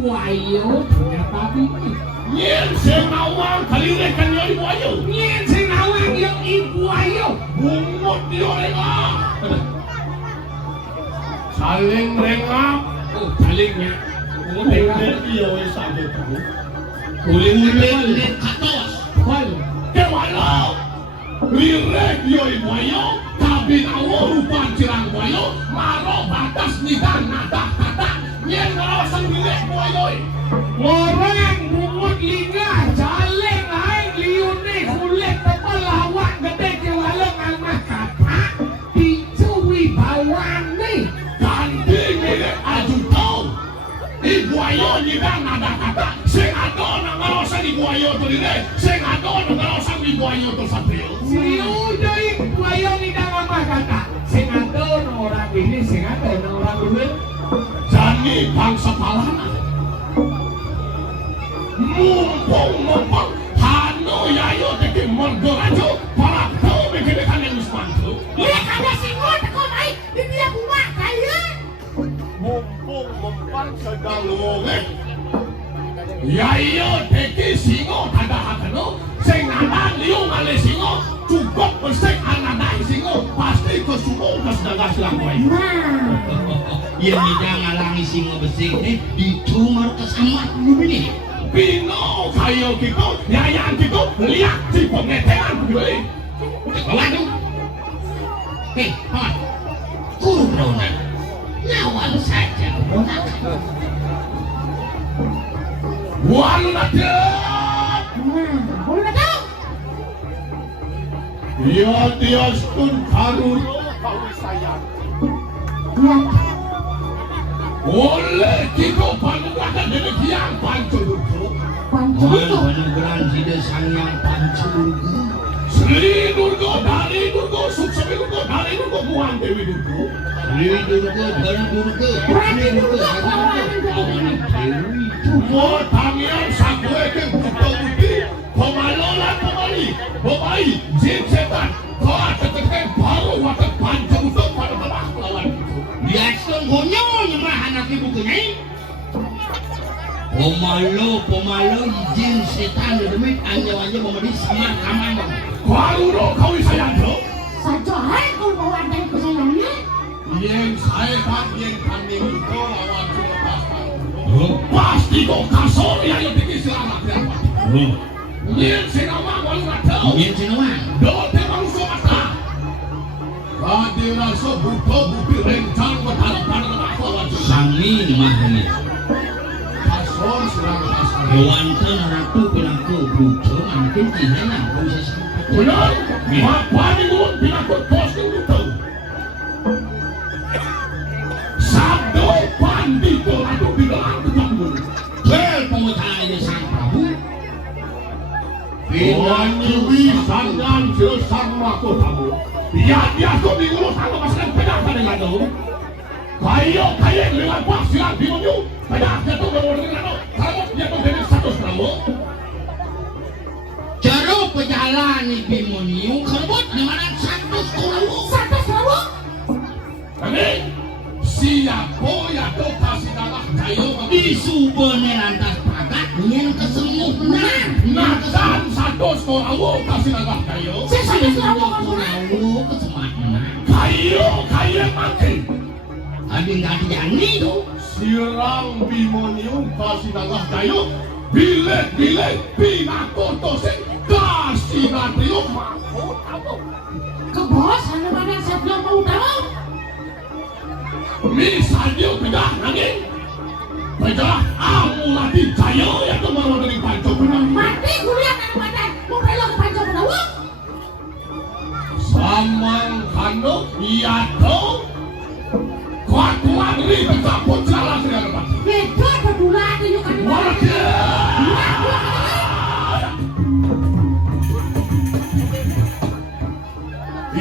Wayo, ternyata ini. Nyen sing awang kalirekan yo ibu ayo Nyen sing nawe mang yang ibu ayo bungut dia lengah saling lengah salingnya bungut lengah Iya wes sampai tuh. Ulit katos. Wal kewalo lirek yo ibu ayo kabin awo rupan cirang ayo maro batas nidan nada kata nyen ngarawasan lirek ibu ayo orang bungut lingah jaleng aing liune kulit tepal lawak gede kewalong almah kata dicuwi bawang nih ganti lirek aju tau ibu ayo nidang nada kata sing ado nang ngarawasan ibu ayo tuh lirek sing ado nang ngarawasan ibu ayo tuh satrio si udah ibu ayo nidang almah kata sing ado nang orang ini sing ado nang orang dulu jani bangsa palana mumpung hano yayo teke mondorajo para tau begede kaneng wismantu Lihat ada singot kok naik di dia bunga kalian. Mumpung mempan sedang Lunge yayo teke singo tada hatano sing nadang liung ale singo cukup pesek anadang singo pasti kesumo kas dagas silang kowe Yang tidak ngalangi singo besik ditumar kesamat ini. Pino kayo gitu, yayang gitu, lihat si pengetean gue. Waduh. Hei, Paman. Corona. Nyawal saja. Walu aja. Boleh tahu? Ya dia stun karuro kau sayang. Oleh kita panugakan demikian pancurugro. Panugaran tidak sangyang pancurugro. Sri Durga dari Durga Suksemi Durga dari Durga Buang Dewi Durga. Sri Durga dari Durga. Sri Durga dari Dewi. Semua tangian sakwe ke buta budi. Pemalola pemali. Pemai jin setan. Kau akan baru watak pancurugro pada telah lawan itu. Biasa gonyo nyemarahan hati bukunya. Pemalo izin setan demi anjay memedi sama kamar. Baru kau sayang bro. Saja kau bawa dari kesayangannya. Yang saya tak yang kami itu lawan pasal. Pasti kau kasor yang bikin selamat ya. Yang senama baru tahu. Yang senama. Dote baru mata. Tadi rasa butuh bukti rencang berharap pada lawan. Sami mahani. Kasor serang kasor. Wantan ratu pinaku butuh mungkin tinanya kau bisa sampai. Benar. Apa ni pun pinakut bos itu. Sabdo pandito atau bilang ketemu. Bel pemutanya sang Prabu. Wanyi sangan jesang makotamu. Dia kau bingung sama masalah pedagang dengan itu. Kayo lewat pasian bingung. Pedagang itu berwarna dengan itu. Kalau dia tuh jadi satu kamu. Jaro pejalan Bimoniu kebut di mana satu sekolah. Kami siapa ya tuh kasih darah kayo Isu benerantas pagat yang kesemut benar. Nasan satu sekolah kasih darah kayo. Sesama sekolah kesemat benar. Kayo makin. Ada nggak dijani tuh. Sirang Bimoniu kasih darah kayo. Bilet pinakoto sing kasih natrium makotamu. Kebos, mana saya belum mau tahu. Misalnya pedah lagi. Pedah amulati cayo yang kemarin dari pancok benang. Mati kuliah kan mana? Mau belok panjang tahu? Samang kano iya tuh. Kuat ini terkaput salah saya lepas. Beda berdua itu kan.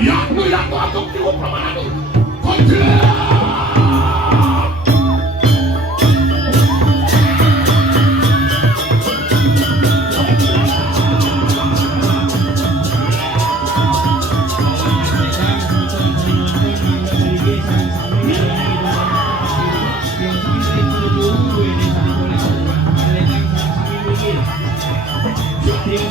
Yaknu aku cukup permainan itu. Kontra. Yang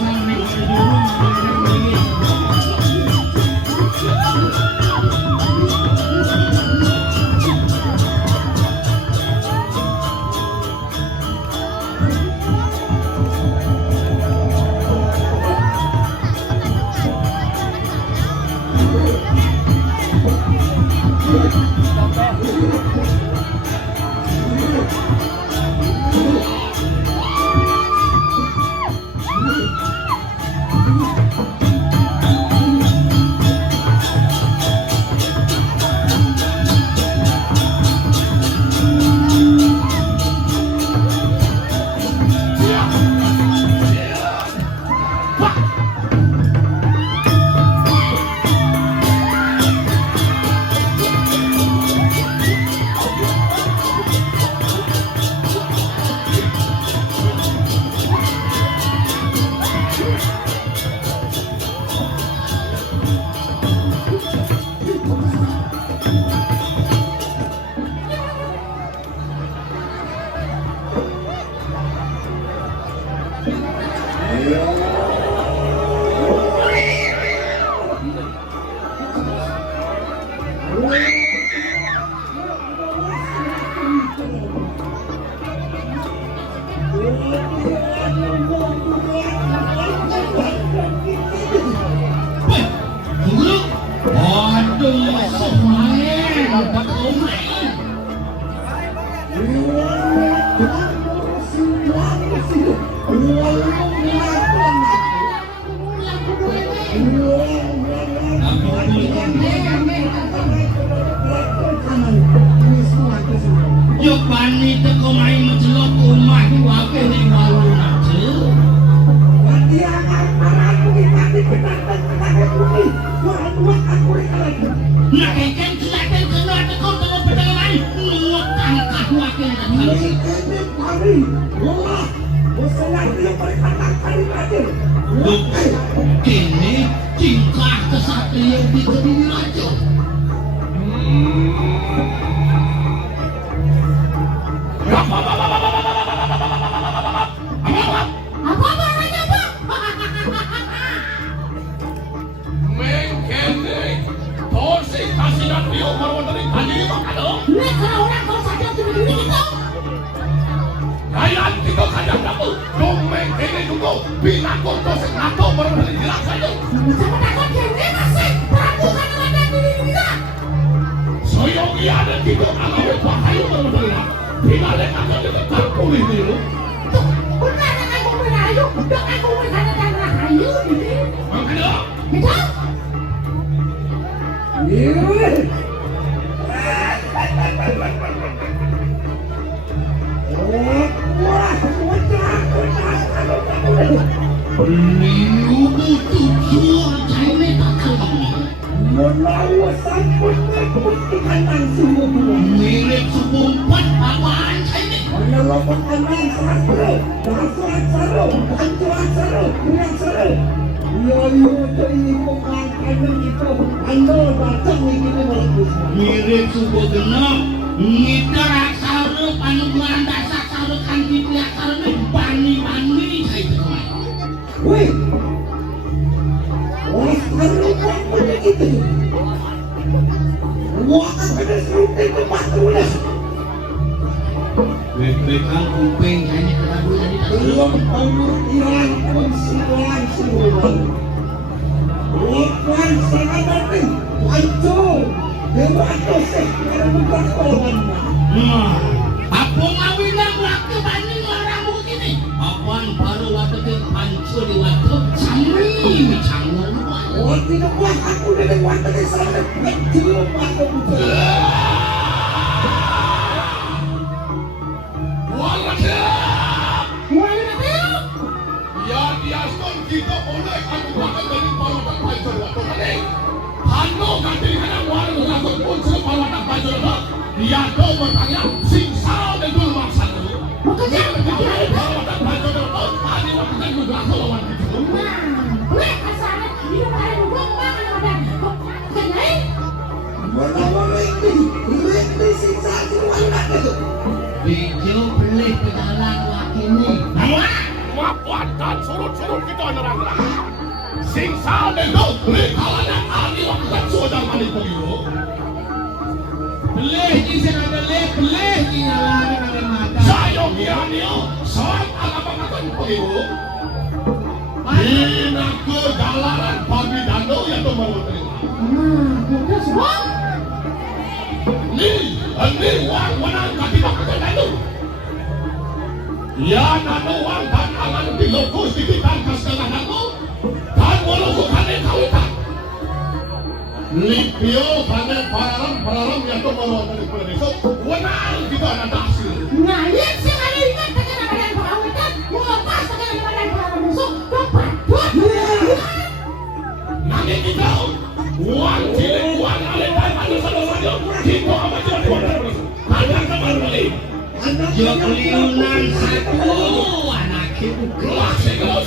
Weh, guru. Waduh, masuk main. Dapat main. Yo bani teko main mencelok omah iki wae ning warung aja. Nah, kan silakan kena teko teko pedang main. Ngutang kaku wae tadi. Loh, kini tingkah kesatria di kediri raja. Apa raja Pak? Mengkene, tosi kasihan dia marwandari kali makalo. Nek kalau orang kau saja sudah diri kita. Kalian tiga kadang kamu, domeng kene juga binakor tosi nato marwandari hilang saja. Sama takut kene masih perakukan ada diri kita. Soyogi ada tiga alawe pahayu marwandari. Pinalek akan ditetap pulih dulu. Tuh, benar dengan aku merayu, dok aku berkata dan rahayu ini. Makanya, Kita? Liu butuh suara cewek tak kelihatan. Mirip sebumpat apaan cewek. Mirip subuh genap. Ngitar aksara panubuhan dasar aksara kan dipilih aksara bani-bani cewek. Wih, wah, ada serutnya itu patulnya. Bek-bekan kuping hanya kerabu tadi tak Belum pengertian pun silang. Bukan sangat penting. Hancur. Dewa itu sekarang bukan korbannya. Nah, apa ngawinnya waktu banding orang begini? Apaan baru waktu ke hancur di waktu sami canggul. Oh, tidak buat aku dari wanita di sana. Kecil aku bukan. ya diaskon kita oleh aku bahkan dari parutan pancur waktu tadi. Hano ganti dengan warung langsung pun separutan pancur itu. Dia kau bertanya, singsal dan dulu maksa dulu. Makanya, Parutan pancur itu, tadi waktu kan juga aku lawan itu. weh asalnya hidup ada dugong banget ada. Kenai? Menawar ini sensasi wanita itu. Bijo beli pedalang laki ini. Wapuatan surut-surut kita nerang-nerang. Singsal dan dulu, kalangan ahli waktu kan sudah manipu itu. Beli di sana beli di dalam ada mata. Saya biarnya, soal apa-apa begitu. Ini ke jalanan pagi dano yang tu baru terima. Kita semua? Ini wang mana kaki bakal dano. Ya nano wang dan alam di lokus di kita kasih nano. Dan walau kane kawitan. Lipio kane pararam yang tu baru terima. Wanang kita ada hasil. Nah, lihat sih ada ingat tekan badan pengawitan, mau lepas tekan badan pengawitan musuh, dapat. Nanti kita uang cilik uang alih pada sama-sama kita apa jadi wadah ada kamar beli Jo keliunan satu anak itu. kelas segala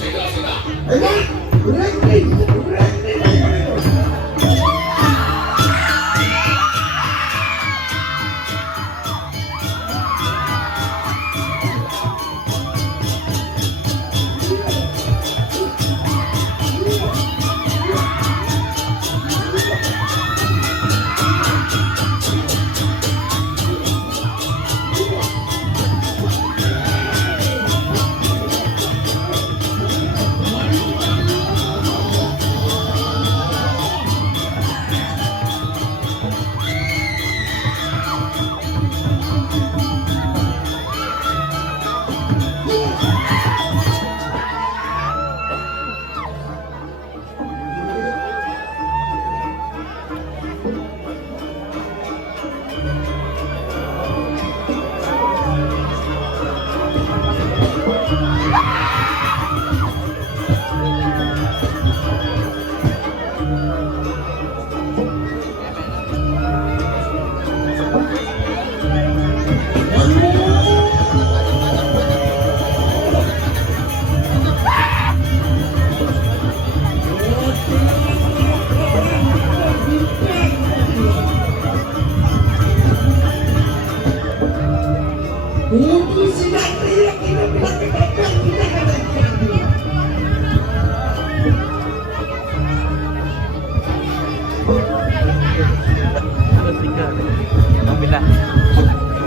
Untuk sinar teriak kita bilang kebaikan kita akan terjadi.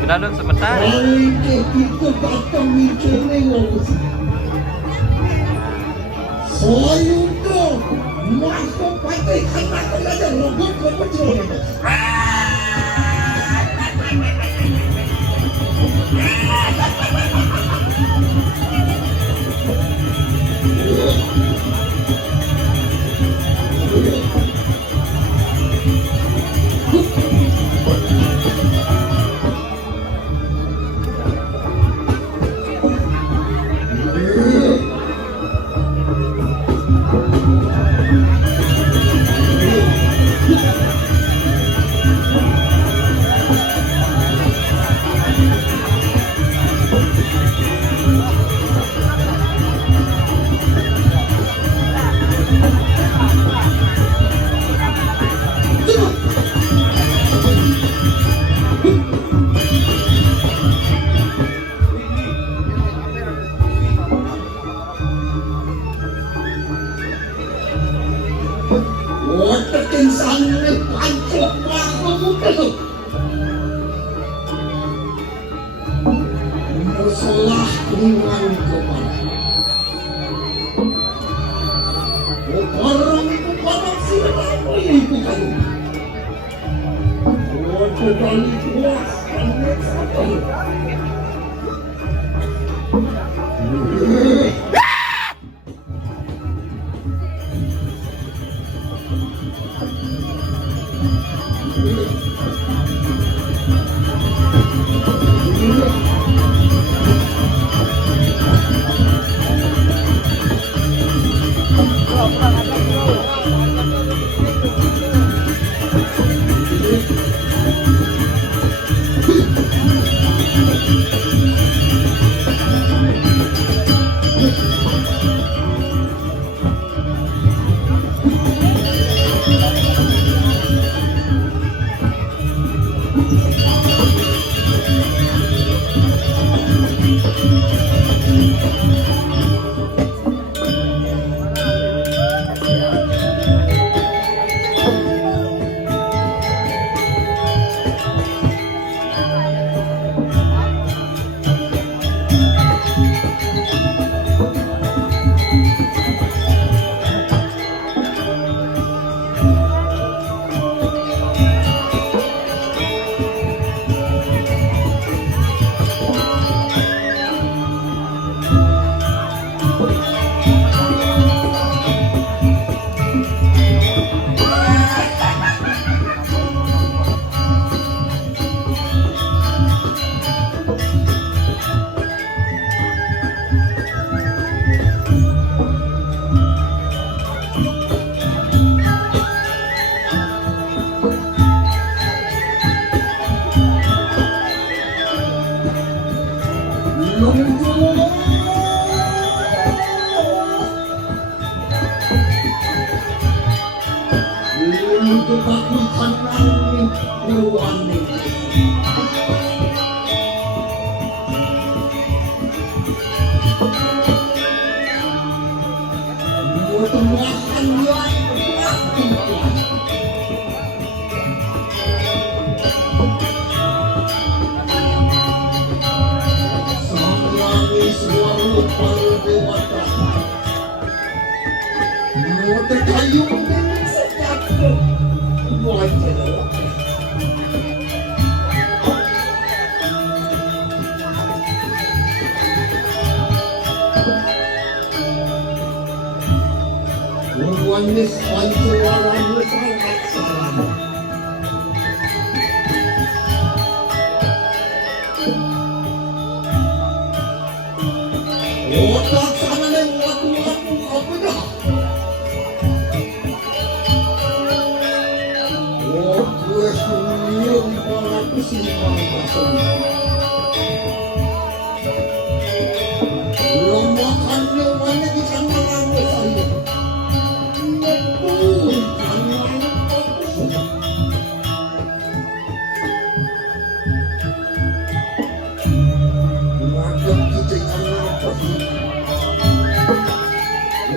Bila doon sementara. Itu datang mikirnya ngomong. Soalnya itu masuk pakai kata-kata aja robot kecil. Masalah dengan kemana? Orang itu pada siapa itu kan? Waktu kali kuas anak satu.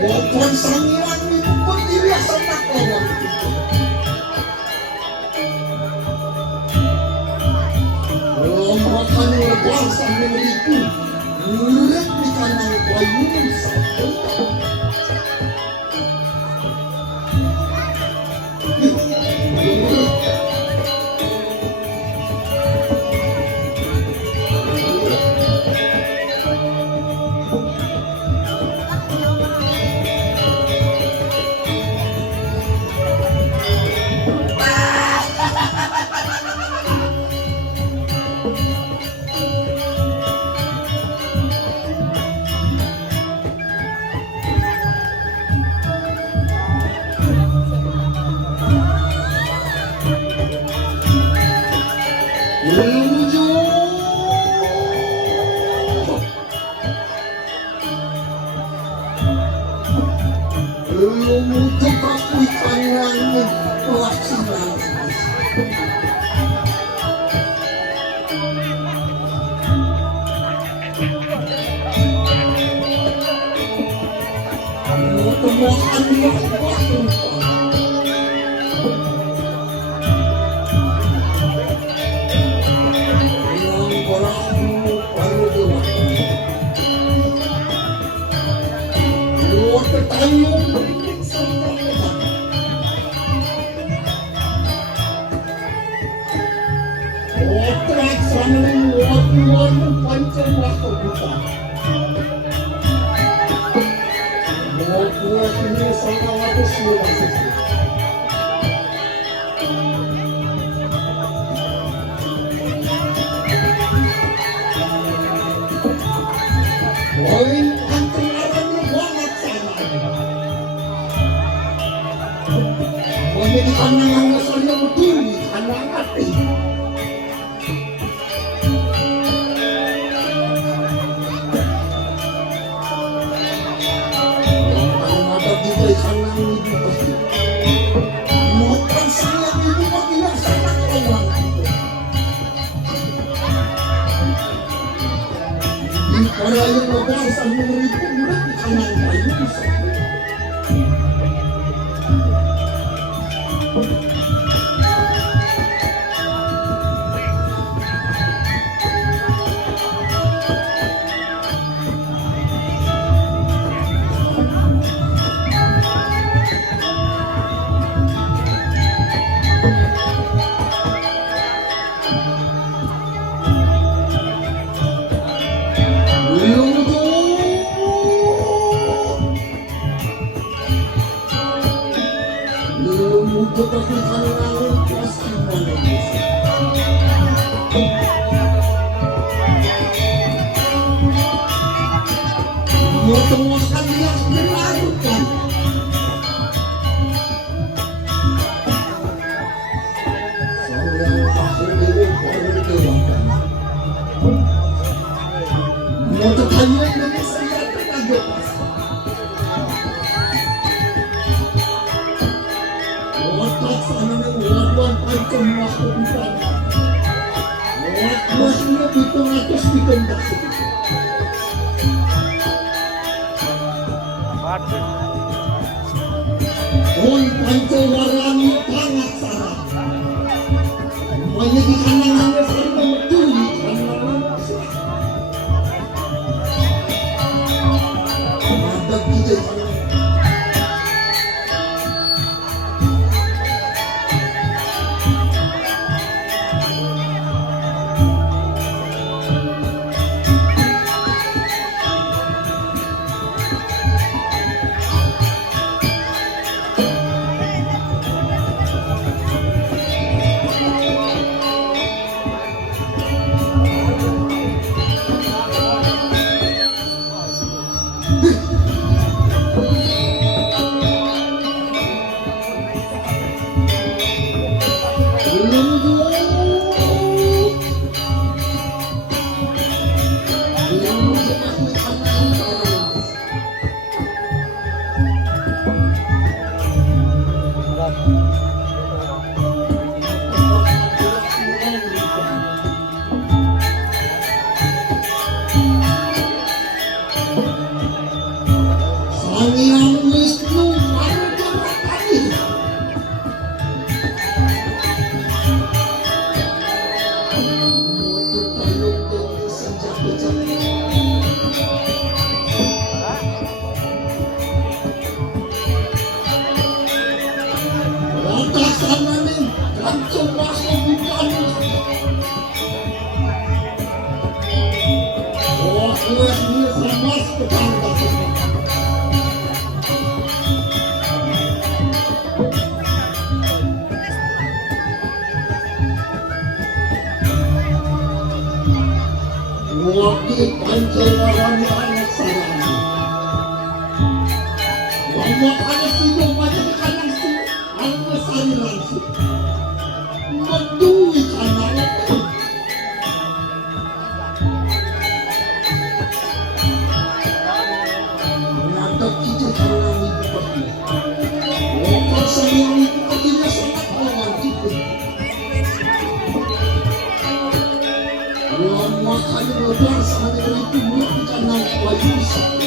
Walaupun sangiran itu berdiri sama kawan. Makan lebar sambil itu mulut di kanan kayu satu. Motor tayong tingin sa jago-jago. Otasan namin, kanto masok bukan. Oh, ini sama sekali. Wakil pancawarani anak sarang. Wawak anak sido banyak kanan si anak sariran si. Mandui kanan itu. Menatap kita kanan itu pasti. Wakil sayang itu patinya sangat lawan kita. Lama kali lebar saat itu bukan wajib satu.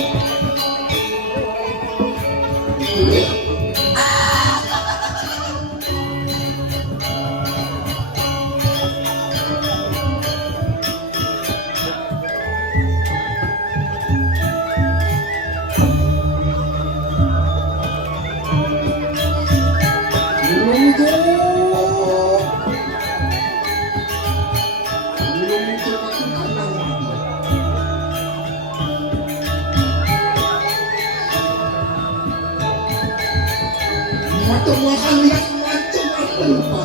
Macam lihat macam apa lupa.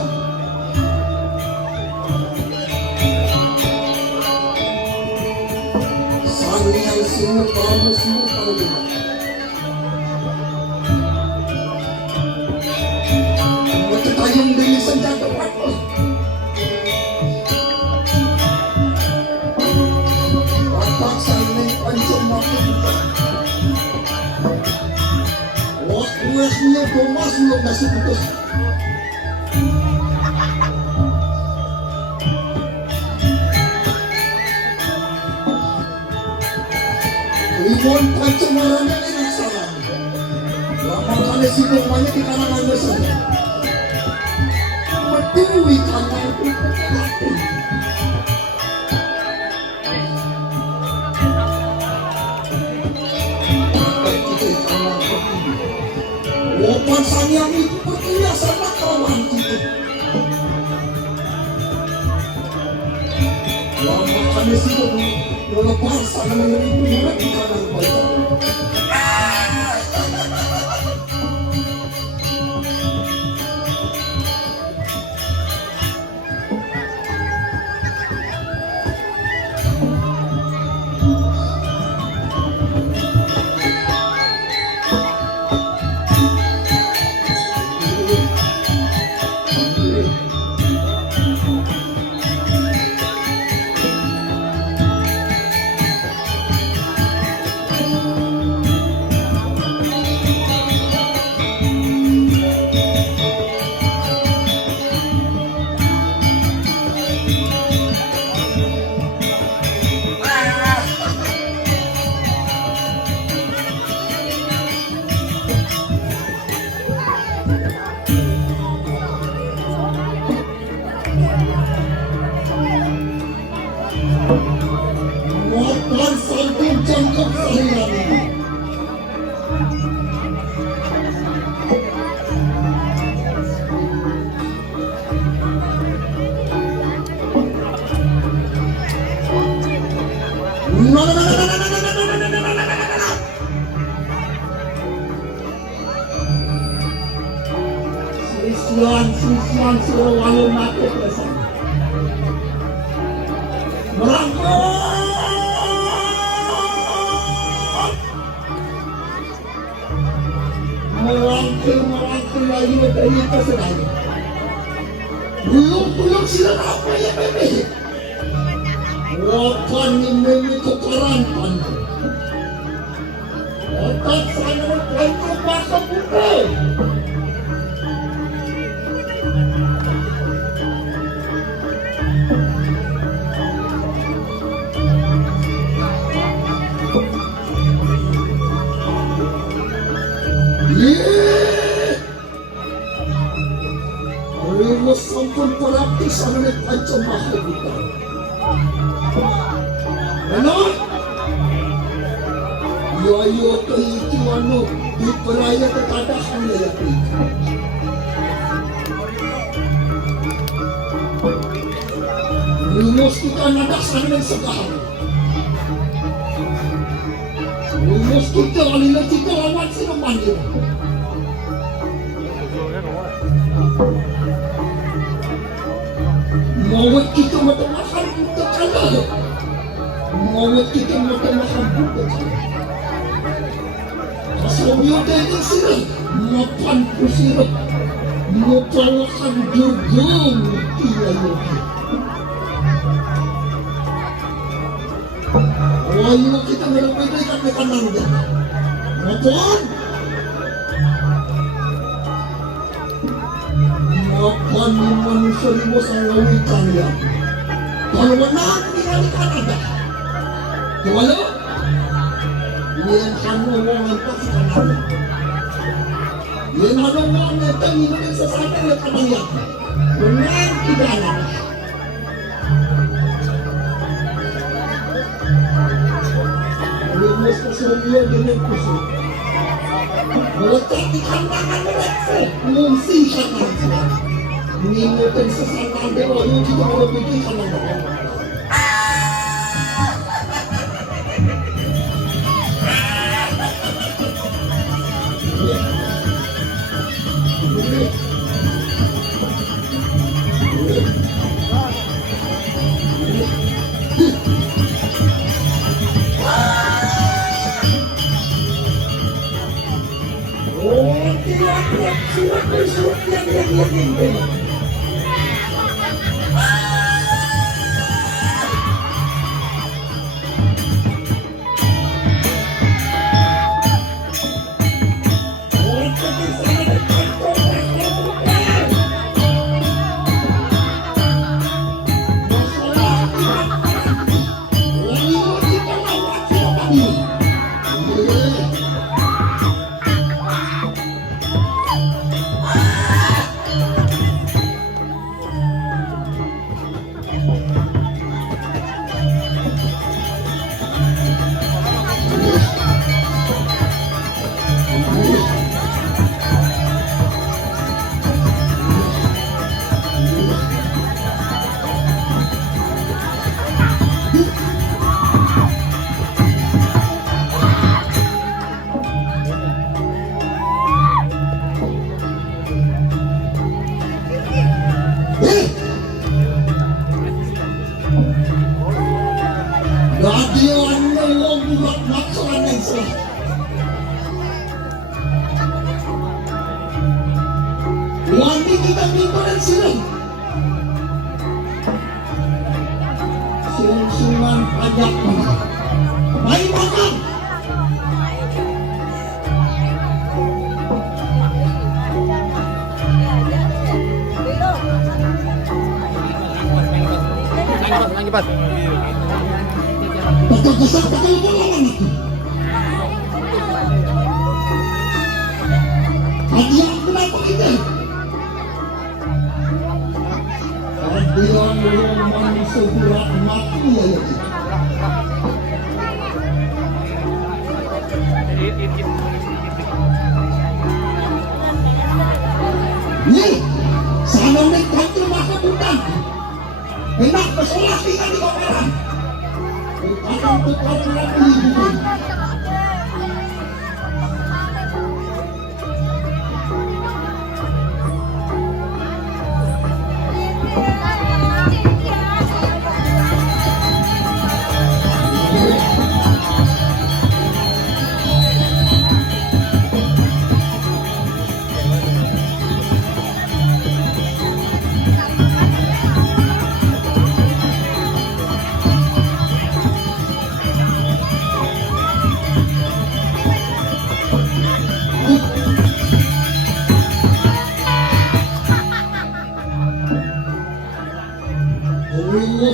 Sang yang semua kamu semua tahu. Macam tayang dari senjata apa? Watak sang yang pancam apa lupa. Waktunya Thomas belum masih putus. Ribuan pancamaranya enak salah. Lama kali situ banyak di kanan besar. Medui kanan itu. Wapan sayang itu pertinya sama kawan kita. Lama kali situ melepas sana itu murid di kanan baca. Wapan sangking jangkau sahiran ini. Sisian suruh walau mati pesan. Merangkul. Merangkul lagi dari pesan. Belum silat apa ya bebe. Wakan ini kekaran pandu. Otak sana pandu masa putih. Sampun para di sana aja makhluk kita. Ano? Yo to itu anu di peraya terkadang ya pi. Lumos kita nadak sana sekarang. Lumos kita alila kita awan sila mandir. Mawat kita matamahan kita kalah. Mawat kita matamahan kita kalah. Asal dari sila mapan pusirap mapalakan jurgong iyayo. Ayo kita merebutkan mekananda. Mapan. Mapan yung manusia mo sa lawitan niya. Kalwanan niya ni Canada. Kawalo? Yan hanong wangan pa sa Canada. Yan hanong wangan na tangin sa sana niya kanaya. Wangan kidala. Lumos ka sa iyo din puso. Walakat ikandangan mo rekse. Mumsi siya kansa. Mingutin sa sana dewa yung kita mabuti ka lang ako. Wanti kita minggu dan silang sung-sungan pajak baik makan betul besar betul polawan itu hadiah kenapa kita dia memang sebuah mati ya. Nih, sana nih kantor maka bukan. Enak bersolah tinggal di paparan. Bukan untuk orang beli.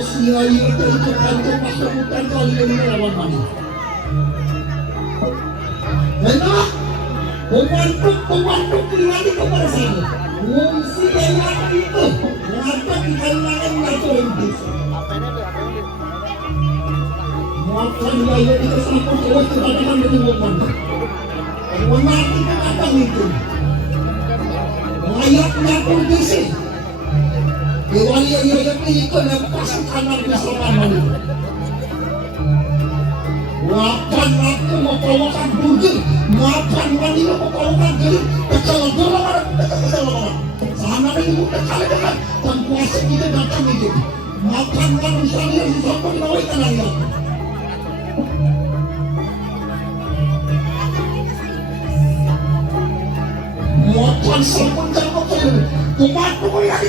Siya itu kantor pasukan kali ini lawan mana? Enak, pembantu lagi kepada saya. Fungsi yang itu dapat dikandangkan natural desa. Makan gaya kita sampai lewat kedatangan dari woman. Woman kita kadang itu. Layak natural desa. Kewali yang itu dan pasang kanan bersama malu. Makan aku mau kawakan burger, makan wanita mau kawakan geli, kecelakaan kecelakaan. Sana ini bukan kecelakaan, dan kuasa kita datang itu. Makan manusia yang sampai nawakan ayat. Makan sampai jangan kecil, kumat kumat lagi.